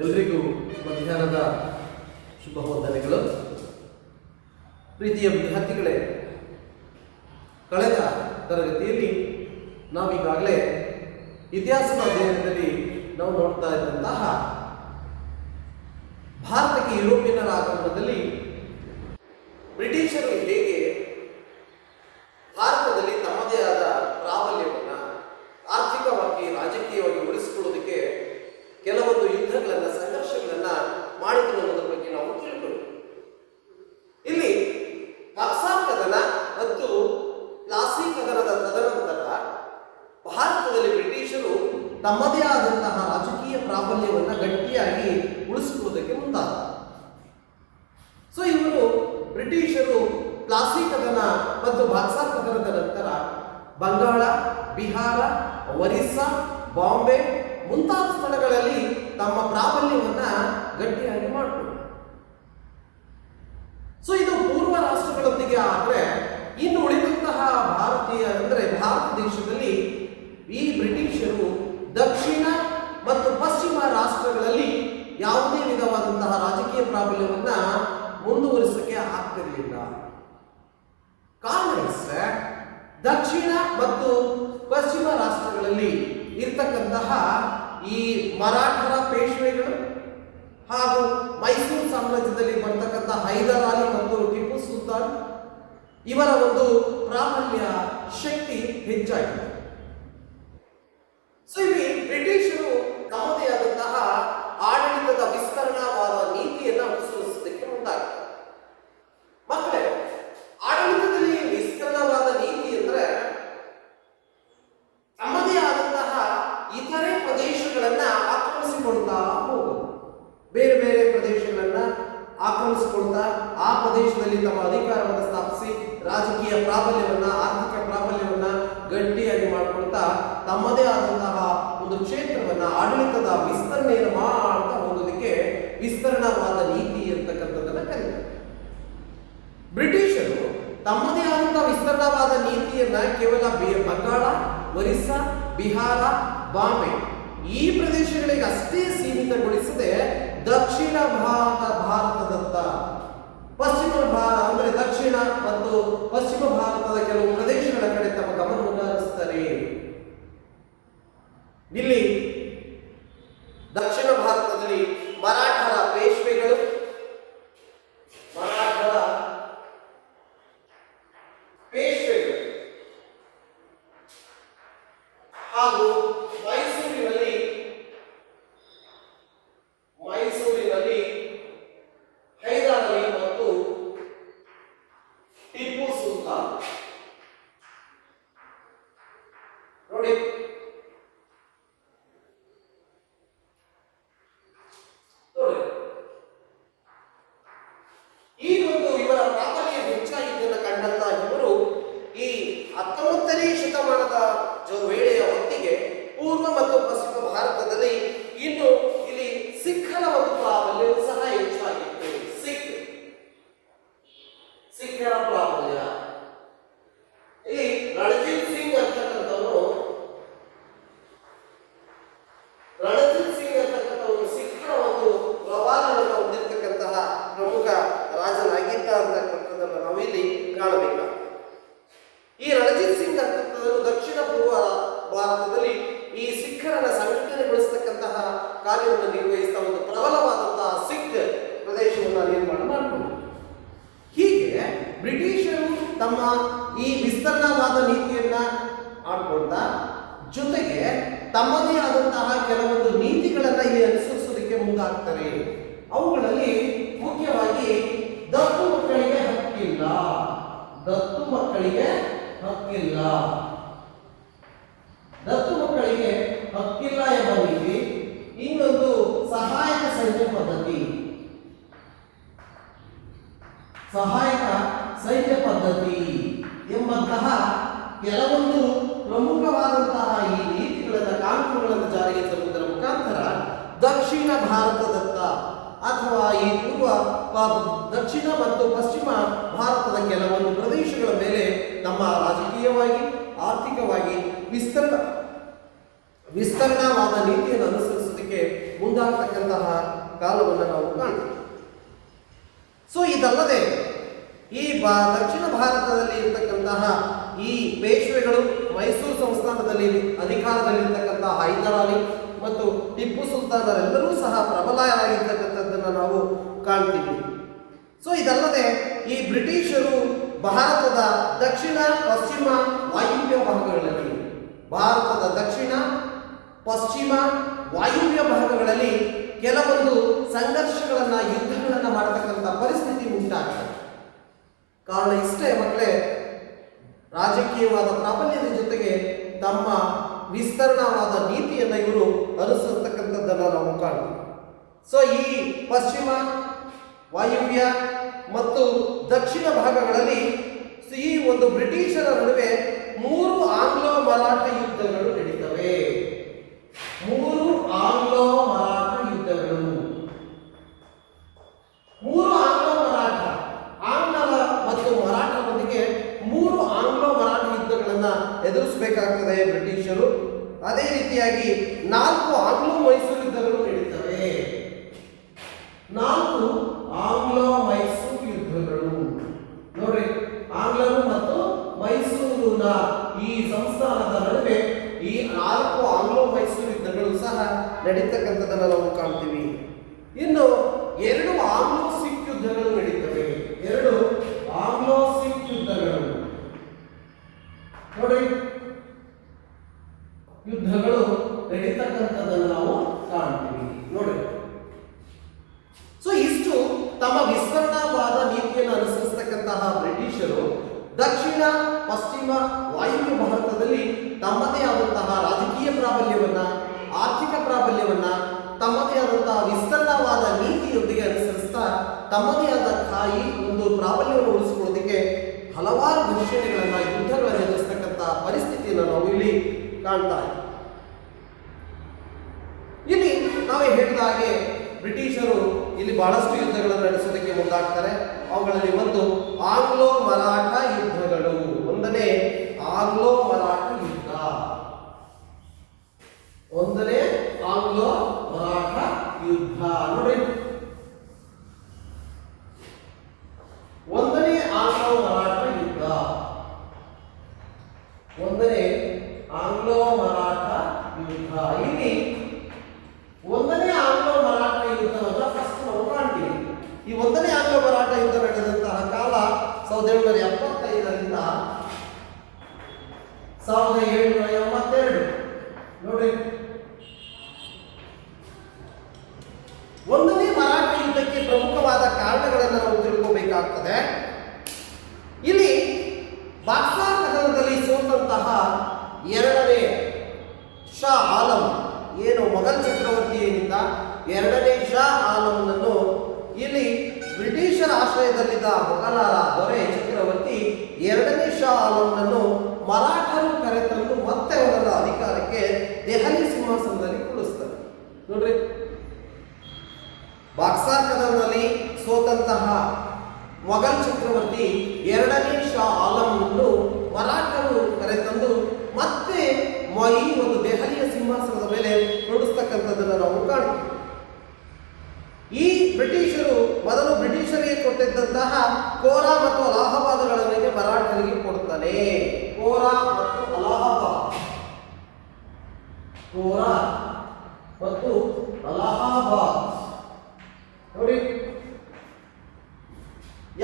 ಎಲ್ರಿಗೂ ಮಧ್ಯಾಹ್ನದ ಶುಭ ವಂದನೆಗಳು. ಪ್ರೀತಿಯ ವಿದ್ಯಾರ್ಥಿಗಳೇ, ಕಳೆದ ತರಗತಿಯಲ್ಲಿ ನಾವೀಗಾಗಲೇ ಇತಿಹಾಸದ ಅಧ್ಯಯನದಲ್ಲಿ ನಾವು ನೋಡ್ತಾ ಇದ್ದಂತಹ ಭಾರತಕ್ಕೆ ಯುರೋಪಿಯನ್ನರ ಆಗಮನದಲ್ಲಿ ಬ್ರಿಟಿಷರು ಹೇಗೆ ಭಾರತದಲ್ಲಿ ತಮ್ಮದೇ ಆದ ಪ್ರಾಬಲ್ಯವನ್ನು ಆರ್ಥಿಕವಾಗಿ ರಾಜಕೀಯವಾಗಿ ಉಳಿಸಿಕೊಳ್ಳೋದಕ್ಕೆ ಕೆಲವೊಂದು ಯುದ್ಧಗಳನ್ನು ಸಂಘರ್ಷಗಳನ್ನು ಮಾಡಿದ್ರು ಅನ್ನೋದ್ರ ಬಗ್ಗೆ ನಾವು ತಿಳ್ಕೊಳ್ಳೋಣ. ಇಲ್ಲಿ ಬಕ್ಸಾರ್ ಕದನ ಮತ್ತು ಪ್ಲಾಸಿ ಕದನದ ತದನಂತರ ಭಾರತದಲ್ಲಿ ಬ್ರಿಟಿಷರು ತಮ್ಮದೇ ಆದಂತಹ ರಾಜಕೀಯ ಪ್ರಾಬಲ್ಯವನ್ನು ಗಟ್ಟಿಯಾಗಿ ಉಳಿಸಿಕೊಳ್ಳುವುದಕ್ಕೆ ಮುಂದಾದ. ಸೊ ಇವರು ಬ್ರಿಟಿಷರು ಪ್ಲಾಸಿ ಕದನ ಮತ್ತು ಬಕ್ಸಾರ್ ಕದನದ ನಂತರ ಬಂಗಾಳ, ಬಿಹಾರ, ಒರಿಸ್ಸಾ, ಬಾಂಬೆ ಮುಂತಾದ ಸ್ಥಳಗಳಲ್ಲಿ ತಮ್ಮ ಪ್ರಾಬಲ್ಯವನ್ನ ಗಟ್ಟಿಯಾಗಿ ಮಾಡಿಕೊಂಡರು. ಸೊ ಇದು ಪೂರ್ವ ರಾಷ್ಟ್ರಗಳೊಂದಿಗೆ ಆದರೆ ಇನ್ನು ಉಳಿದಂತಹ ಭಾರತ ದೇಶದಲ್ಲಿ ಈ ಬ್ರಿಟಿಷರು ದಕ್ಷಿಣ ಮತ್ತು ಪಶ್ಚಿಮ ರಾಷ್ಟ್ರಗಳಲ್ಲಿ ಯಾವುದೇ ವಿಧವಾದಂತಹ ರಾಜಕೀಯ ಪ್ರಾಬಲ್ಯವನ್ನ ಮುಂದುವರಿಸಕ್ಕೆ ಆಗ್ತಿರಲಿಲ್ಲ. ಕಾರಣ ದಕ್ಷಿಣ ಮತ್ತು ಪಶ್ಚಿಮ ರಾಷ್ಟ್ರಗಳಲ್ಲಿ ಇರ್ತಕ್ಕಂತಹ ಈ ಮರಾಠರ ಪೇಶ್ವೆಗಳು ಹಾಗೂ ಮೈಸೂರು ಸಾಮ್ರಾಜ್ಯದಲ್ಲಿ ಬರ್ತಕ್ಕಂಥ ಹೈದರ್ ಅಲಿ ಮತ್ತು ಟಿಪ್ಪು ಸುಲ್ತಾನ್ ಇವರ ಒಂದು ಪ್ರಾಬಲ್ಯ ಶಕ್ತಿ ಹೆಚ್ಚಾಗಿದೆ. ಸೊ ಇಲ್ಲಿ ಬ್ರಿಟಿಷರು ತಮ್ಮದೇ ಆದಂತಹ ಆಡಳಿತದ ವಿಸ್ತರಣಾವಾದ ನೀತಿಯನ್ನು ಅನುಸರಿಸೋದಕ್ಕೆ ಮುಂದಾಗ್ತಾರೆ. ಮಕ್ಕಳೇ, ಆಡಳಿತದಲ್ಲಿ ವಿಸ್ತರಣವಾದ ನೀತಿ ಅಂದ್ರೆ ತಮ್ಮದೇ ಆದಂತಹ ಇತರೆ ಪ್ರದೇಶಗಳನ್ನ ಆಕ್ರಮಿಸಿಕೊಳ್ತಾ ಹೋಗೋದು. ಬೇರೆ ಬೇರೆ ಪ್ರದೇಶಗಳನ್ನ ಆಕ್ರಮಿಸಿಕೊಳ್ತಾ ಆ ಪ್ರದೇಶದಲ್ಲಿ ತಮ್ಮ ಅಧಿಕಾರವನ್ನು ಸ್ಥಾಪಿಸಿ ರಾಜಕೀಯ ಪ್ರಾಬಲ್ಯವನ್ನ, ಆರ್ಥಿಕ ಪ್ರಾಬಲ್ಯವನ್ನ ಗಟ್ಟಿಯಾಗಿ ಮಾಡಿಕೊಳ್ತಾ ತಮ್ಮದೇ ಆದಂತಹ ಒಂದು ಕ್ಷೇತ್ರವನ್ನ ಆಡಳಿತದ ವಿಸ್ತರಣೆಯನ್ನು ಮಾಡ್ತಾ ಹೋಗೋದಕ್ಕೆ ವಿಸ್ತರಣವಾದ ನೀತಿ ಅಂತಕ್ಕಂಥದ್ದನ್ನ ಕರೀತಾರೆ. ಬ್ರಿಟಿಷರು ತಮ್ಮದೇ ಆದಂತಹ ವಿಸ್ತರಣವಾದ ನೀತಿಯನ್ನ ಕೇವಲ ಬಂಗಾಳ, ಒರಿಸ್ಸಾ, ಬಿಹಾರ, ಬಾಂಬೆ ಈ ಪ್ರದೇಶಗಳಿಗೆ ಅಷ್ಟೇ ಸೀಮಿತಗೊಳಿಸದೆ ದಕ್ಷಿಣ ಭಾರತದತ್ತ ಪಶ್ಚಿಮ ಅಂದ್ರೆ ದಕ್ಷಿಣ ಮತ್ತು ಪಶ್ಚಿಮ ಭಾರತದ ಕೆಲವು ಪ್ರದೇಶಗಳ ಕಡೆ ತಮ್ಮ ಗಮನವನ್ನು ಹರಿಸ್ತಾರೆ. ಇಲ್ಲಿ ದಕ್ಷಿಣ ಭಾರತದಲ್ಲಿ ಮರಾಠರ ಪೇಶ್ವೆಗಳು, ಹಾಗೂ ಮೈಸೂರಿನಲ್ಲಿ ಹೈದರ್ ಅಲಿ ಮತ್ತು ಟಿಪ್ಪು ಸುಲ್ತಾನ್. ನೋಡಿ, ಈ ಒಂದು ಇವರ ಪ್ರಾಬಲ್ಯ ಹೆಚ್ಚಾಗಿದ್ದನ್ನು ಕಂಡಂತ ಇವರು ಈ 19ನೇ ಶತಮಾನದ ವೇಳೆಯ ಹೊತ್ತಿಗೆ ಪೂರ್ವ ಮತ್ತು ಪಶ್ಚಿಮ ಭಾರತದಲ್ಲಿ ಇನ್ನು ಇಲ್ಲಿ ಸಿಖ್ಖರ ಒಂದು ಪ್ರಾಬಲ್ಯವು ಸಹ ಹೆಚ್ಚಾಗಿತ್ತು. ಸಿಖ್ಖರ ಪ್ರಾಬಲ್ಯ ಇಲ್ಲಿ ರಣಜಿತ್ ಸಿಂಗ್ ಅಂತಕ್ಕಂಥವನು ಸಿಖ್ಖರ ಒಂದು ಪ್ರಭಾವವನ್ನು ಹೊಂದಿರತಕ್ಕಂತಹ ಪ್ರಮುಖ ರಾಜನಾಗಿದ್ದ ಅಂತಕ್ಕಂಥದ್ದನ್ನು ನಾವು ಇಲ್ಲಿ ಕಾಣಬೇಕು. ಈ ರಣಜಿತ್ ಸಿಂಗ್ ಅಂತಕ್ಕಂಥದ್ದು ದಕ್ಷಿಣ ಪೂರ್ವ ಭಾರತದಲ್ಲಿ ಈ ಸಿಖ್ಖರನ್ನ ಸಂಘಟನೆಗೊಳಿಸತಕ್ಕಂತಹ ಕಾರ್ಯವನ್ನು ನಿರ್ವಹಿಸಿದ ಒಂದು ಪ್ರಬಲವಾದಂತಹ ಸಿಖ್ ಪ್ರದೇಶವನ್ನು ನಿರ್ಮಾಣ ಮಾಡಿಕೊಂಡರು. ಹೀಗೆ ಬ್ರಿಟಿಷರು ತಮ್ಮ ಈ ವಿಸ್ತರಣವಾದ ನೀತಿಯನ್ನ ಆಡ್ಕೊಳ್ತಾ ಜೊತೆಗೆ ತಮ್ಮದೇ ಆದಂತಹ ಕೆಲವೊಂದು ನೀತಿಗಳನ್ನ ಇಲ್ಲಿ ಅನುಸರಿಸೋದಕ್ಕೆ ಮುಂದಾಗ್ತಾರೆ. ಅವುಗಳಲ್ಲಿ ಮುಖ್ಯವಾಗಿ ದತ್ತು ಮಕ್ಕಳಿಗೆ ಹಕ್ಕಿಲ್ಲ ಎಂಬ ನೀತಿ, ಇನ್ನೊಂದು ಸಹಾಯಕ ಸೈನ್ಯ ಪದ್ಧತಿ ಎಂಬಂತಹ ಕೆಲವೊಂದು ಪ್ರಮುಖವಾದಂತಹ ಈ ನೀತಿಗಳನ್ನು, ಕಾನೂನುಗಳನ್ನು ಜಾರಿಗೆ ತರುವುದರ ಮುಖಾಂತರ ದಕ್ಷಿಣ ಭಾರತದತ್ತ ಅಥವಾ ಈ ದಕ್ಷಿಣ ಮತ್ತು ಪಶ್ಚಿಮ ಭಾರತದ ಕೆಲವೊಂದು ಪ್ರದೇಶಗಳ ಮೇಲೆ ನಮ್ಮ ರಾಜಕೀಯವಾಗಿ, ಆರ್ಥಿಕವಾಗಿ ವಿಸ್ತರಣಾವಾದ ನೀತಿಯನ್ನು ಅನುಸರಿಸೋದಕ್ಕೆ ಮುಂದಾಗ್ತಕ್ಕಂತಹ ಕಾಲವನ್ನು ನಾವು ಕಾಣ್ತೀವಿ. ಸೊ ಇದಲ್ಲದೆ ಈ ದಕ್ಷಿಣ ಭಾರತದಲ್ಲಿ ಇರ್ತಕ್ಕಂತಹ ಈ ಪೇಶ್ವೆಗಳು ಮೈಸೂರು ಸಂಸ್ಥಾನದಲ್ಲಿ ಅಧಿಕಾರದಲ್ಲಿರ್ತಕ್ಕಂತಹ ಹೈದರ್ ಅಲಿ ಮತ್ತು ಟಿಪ್ಪು ಸುಲ್ತಾನರೆಲ್ಲರೂ ಸಹ ಪ್ರಬಲರಾಗಿರ್ತಕ್ಕಂಥದ್ದನ್ನು ನಾವು ಕಾಣ್ತೀವಿ. ಸೊ ಇದಲ್ಲದೆ ಈ ಬ್ರಿಟಿಷರು ಭಾರತದ ದಕ್ಷಿಣ ಪಶ್ಚಿಮ ವಾಯುವ್ಯ ಭಾಗಗಳಲ್ಲಿ ಭಾರತದ ದಕ್ಷಿಣ ಪಶ್ಚಿಮ ವಾಯುವ್ಯ ಭಾಗಗಳಲ್ಲಿ ಕೆಲವೊಂದು ಸಂಘರ್ಷಗಳನ್ನು ಯುದ್ಧಗಳನ್ನು ಮಾಡತಕ್ಕಂಥ ಪರಿಸ್ಥಿತಿ ಉಂಟಾಗ್ತದೆ. ಕಾರಣ ಇಷ್ಟೇ ಮಕ್ಕಳೇ, ರಾಜಕೀಯವಾದ ಪ್ರಾಬಲ್ಯದ ಜೊತೆಗೆ ತಮ್ಮ ವಿಸ್ತರಣಾವಾದ ನೀತಿಯನ್ನು ಇವರು ಅನುಸರಿಸ್ತಕ್ಕಂಥದ್ದನ್ನು ನಾವು ಕಾಣ್ತೀವಿ. ಸೊ ಈ ಪಶ್ಚಿಮ ವಾಯುವ್ಯ ಮತ್ತು ದಕ್ಷಿಣ ಭಾಗಗಳಲ್ಲಿ ಈ ಒಂದು ಬ್ರಿಟಿಷರ ನಡುವೆ 3 ಆಂಗ್ಲೋ ಮರಾಠ ಯುದ್ಧಗಳು ನಡೀತವೆ. 3 ಆಂಗ್ಲೋ ಮರಾಠ ಯುದ್ಧಗಳು. 3 ಆಂಗ್ಲೋ ಮರಾಠ, ಆಂಗ್ಲ ಮತ್ತು ಮರಾಠರೊಂದಿಗೆ 3 ಆಂಗ್ಲೋ ಮರಾಠ ಯುದ್ಧಗಳನ್ನು ಎದುರಿಸಬೇಕಾಗ್ತದೆ ಬ್ರಿಟಿಷರು. ಅದೇ ರೀತಿಯಾಗಿ 4 ಆಂಗ್ಲೋ ಮೈಸೂರು ಯುದ್ಧಗಳು ನಡೀತವೆ. 4 ಆಂಗ್ಲೋ ಮೈಸೂರು ಯುದ್ಧಗಳು. ನೋಡ್ರಿ, ಆಂಗ್ಲರು ಮತ್ತು ಮೈಸೂರಿನ ಈ ಸಂಸ್ಥಾನದ ನಡುವೆ ಈ 4 ಆಂಗ್ಲೋ ಮೈಸೂರು ಯುದ್ಧಗಳು ಸಹ ನಡೀತಕ್ಕಂಥದ್ದನ್ನು ನಾವು ಕಾಣ್ತೀವಿ. ಇನ್ನು 2 ಆಂಗ್ಲೋ ಸಿಖ್ ಯುದ್ಧಗಳು ನಡೀತವೆ. 2 ಆಂಗ್ಲೋ ಸಿಖ್ ಯುದ್ಧಗಳು. ನೋಡಿ, ಯುದ್ಧಗಳು ನಡೀತಕ್ಕಂಥದ್ದನ್ನು ನಾವು ಕಾಣ್ತೀವಿ. ನೋಡಿ, ಸೊ ಇಷ್ಟು ತಮ್ಮ ವಿಸ್ತರಣಾವಾದ ನೀತಿಯನ್ನು ಅನುಸರಿಸತಕ್ಕಂತಹ ಬ್ರಿಟಿಷರು ದಕ್ಷಿಣ ಪಶ್ಚಿಮ ವಾಯುವ್ಯ ಭಾರತದಲ್ಲಿ ತಮ್ಮದೇ ಆದಂತಹ ರಾಜಕೀಯ ಪ್ರಾಬಲ್ಯವನ್ನ, ಆರ್ಥಿಕ ಪ್ರಾಬಲ್ಯವನ್ನ, ತಮ್ಮದೇ ಆದಂತಹ ವಿಸ್ತರಣಾವಾದ ನೀತಿಯೊಂದಿಗೆ ಅನುಸರಿಸ್ತಾ ತಮ್ಮದೇ ಆದ ಒಂದು ಪ್ರಾಬಲ್ಯವನ್ನು ಉಳಿಸಿಕೊಳ್ಳೋದಕ್ಕೆ ಹಲವಾರು ಘರ್ಷಣೆಗಳನ್ನ, ಯುದ್ಧಗಳನ್ನು ಎದುರಿಸ್ತಕ್ಕಂಥ ಪರಿಸ್ಥಿತಿಯನ್ನು ನಾವು ಇಲ್ಲಿ ಕಾಣ್ತಾ ಇದ್ದೀವಿ. ಇಲ್ಲಿ ನಾವೇ ಹೇಳಿದ ಹಾಗೆ ಬ್ರಿಟಿಷರು ಇಲ್ಲಿ ಬಹಳಷ್ಟು ಯುದ್ಧಗಳನ್ನು ನಡೆಸೋದಕ್ಕೆ ಮುಂದಾಗ್ತಾರೆ. ಅವುಗಳಲ್ಲಿ ಒಂದು ಆಂಗ್ಲೋ ಮರಾಠ ಯುದ್ಧಗಳು. ಒಂದನೇ ಆಂಗ್ಲೋ ಮರಾಠ ಯುದ್ಧ. ಒಂದನೇ ಆಂಗ್ಲೋ ಮರಾಠ ಯುದ್ಧ. ನೋಡಿ, ಒಂದನೇ ಆಂಗ್ಲೋ ಮರಾಠ ಯುದ್ಧ. ಒಂದನೇ ಆಂಗ್ಲೋ ಮರಾಠ ಯುದ್ಧ. ಇಲ್ಲಿ ಒಂದನೇ ಆಂಗ್ಲೋ ಮರಾಠ ಯುದ್ಧವನ್ನು ಫಸ್ಟ್ ನಾವು ಕಾಣ್ತೀವಿ. ಈ ಒಂದನೇ ಆಂಗ್ಲೋ ಮರಾಠ ಯುದ್ಧ ನಡೆದಂತಹ ಕಾಲ 1775ರಿಂದ 1782. ನೋಡಿ, ಒಂದನೇ ಮರಾಠ ಯುದ್ಧಕ್ಕೆ ಪ್ರಮುಖವಾದ ಕಾರಣಗಳನ್ನು ನಾವು ತಿಳ್ಕೋಬೇಕಾಗ್ತದೆ. ಇಲ್ಲಿ ಬಾಕ್ಸಾರ್ ಕದನದಲ್ಲಿ ಸೋತಂತಹ 2ನೇ ಶಾ ಆಲಂ, ಏನು ಮೊಘಲ್ ಚಕ್ರವರ್ತಿ ಏನಿದ್ದ 2ನೇ ಶಾ ಆಲಂನನ್ನು ಇಲ್ಲಿ ಬ್ರಿಟಿಷರ ಆಶ್ರಯದಲ್ಲಿದ್ದ ಮೊಘಲರ ದೊರೆ ಚಕ್ರವರ್ತಿ 2ನೇ ಶಾ ಆಲಂನನ್ನು ಮರಾಠರು ಕರೆತಂದು ಮತ್ತೆ ಅವರ ಅಧಿಕಾರಕ್ಕೆ ದೆಹಲಿ ಸಿಂಹಾಸನದಲ್ಲಿ ಕುಳಿಸ್ತಾರೆ. ನೋಡ್ರಿ, ಬಾಕ್ಸಾರ್ ಕದನದಲ್ಲಿ ಸೋತಂತಹ ಮೊಘಲ್ ಚಕ್ರವರ್ತಿ 2ನೇ ಶಾ ಆಲಂನನ್ನು ಮರಾಠರು ಕರೆತಂದು ಮತ್ತೆ ಈ ಒಂದು ದೆಹಲಿಯ ಸಿಂಹಾಸನದ ಮೇಲೆ ಕುಳಿಸ್ತಕ್ಕಂಥದ್ದನ್ನು ನಾವು ಕಾಣ್ತೀವಿ. ಈ ಬ್ರಿಟಿಷರು ಮೊದಲು ಬ್ರಿಟಿಷರಿಗೆ ಕೊಟ್ಟಿದ್ದಂತಹ ಕೋರಾ ಮತ್ತು ಅಲಹಾಬಾದ್ಗಳನ್ನು ಮರಾಠರಿಗೆ ಕೊಡ್ತಾನೆ. ಕೋರಾ ಮತ್ತು ಅಲಹಾಬಾದ್, ಕೋರಾ ಮತ್ತು ಅಲಹಾಬಾದ್. ನೋಡಿ,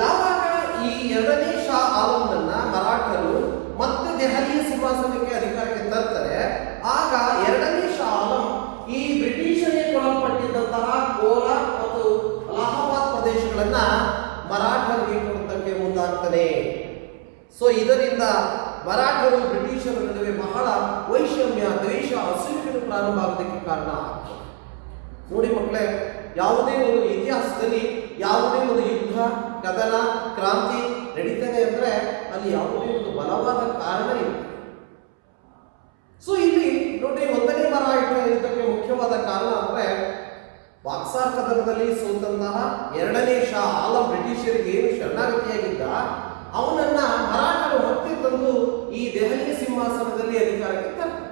ಯಾವಾಗ ಈ 2ನೇ ಶಾ ಆಲಂನನ್ನ ಮರಾಠರು ಮತ್ತೆ ದೆಹಲಿಯ ಸಿಂಹಾಸನಕ್ಕೆ ಅಧಿಕಾರಕ್ಕೆ ತರ್ತಾರೆ, ಆಗ 2ನೇ ಶಾ ಆಲಂ ಈ ಬ್ರಿಟಿಷರಿಗೆ ಕೊಡಲ್ಪಟ್ಟಿದ್ದಂತಹ ಕೋರಾ ಮತ್ತು ಅಲಹಾಬಾದ್ ಪ್ರದೇಶಗಳನ್ನ ಮರಾಠರಿಗೆ ಕೊಡುತ್ತಕ್ಕೆ ಮುಂದಾಗ್ತಾನೆ. ಸೊ ಇದರಿಂದ ಮರಾಠರು ಬ್ರಿಟಿಷರ ನಡುವೆ ಬಹಳ ವೈಷಮ್ಯ, ದ್ವೇಷ, ಅಸೂಯೆಗಳು ಪ್ರಾರಂಭ ಆಗೋದಕ್ಕೆ ಕಾರಣ ಆಗ್ತದೆ. ನೋಡಿ ಮಕ್ಕಳೇ, ಯಾವುದೇ ಒಂದು ಇತಿಹಾಸದಲ್ಲಿ ಯಾವುದೇ ಒಂದು ಯುದ್ಧ, ಕದನ, ಕ್ರಾಂತಿ ನಡೀತಾನೆ ಅಂದ್ರೆ ಅಲ್ಲಿ ಯಾವುದೇ ಒಂದು ಬಲವಾದ ಕಾರಣ ಇಲ್ಲ. ಸೊ ಇಲ್ಲಿ ನೋಡಿ, 1ನೇ ಮರಾಠ ಯುದ್ಧಕ್ಕೆ ಮುಖ್ಯವಾದ ಕಾರಣ ಅಂದ್ರೆ ಬಾಕ್ಸಾರ್ ಕದನದಲ್ಲಿ ಸೋತಂತಹ 2ನೇ ಶಾ ಆಲಂ ಬ್ರಿಟಿಷರಿಗೆ ಏನು ಶರಣಾಗತಿಯಾಗಿದ್ದ ಅವನನ್ನ ಮರಾಠರು ಮತ್ತೆ ತಂದು ಈ ದೆಹಲಿಯ ಸಿಂಹಾಸನದಲ್ಲಿ ಅಧಿಕಾರಕ್ಕೆ ತರ್ತಾರೆ.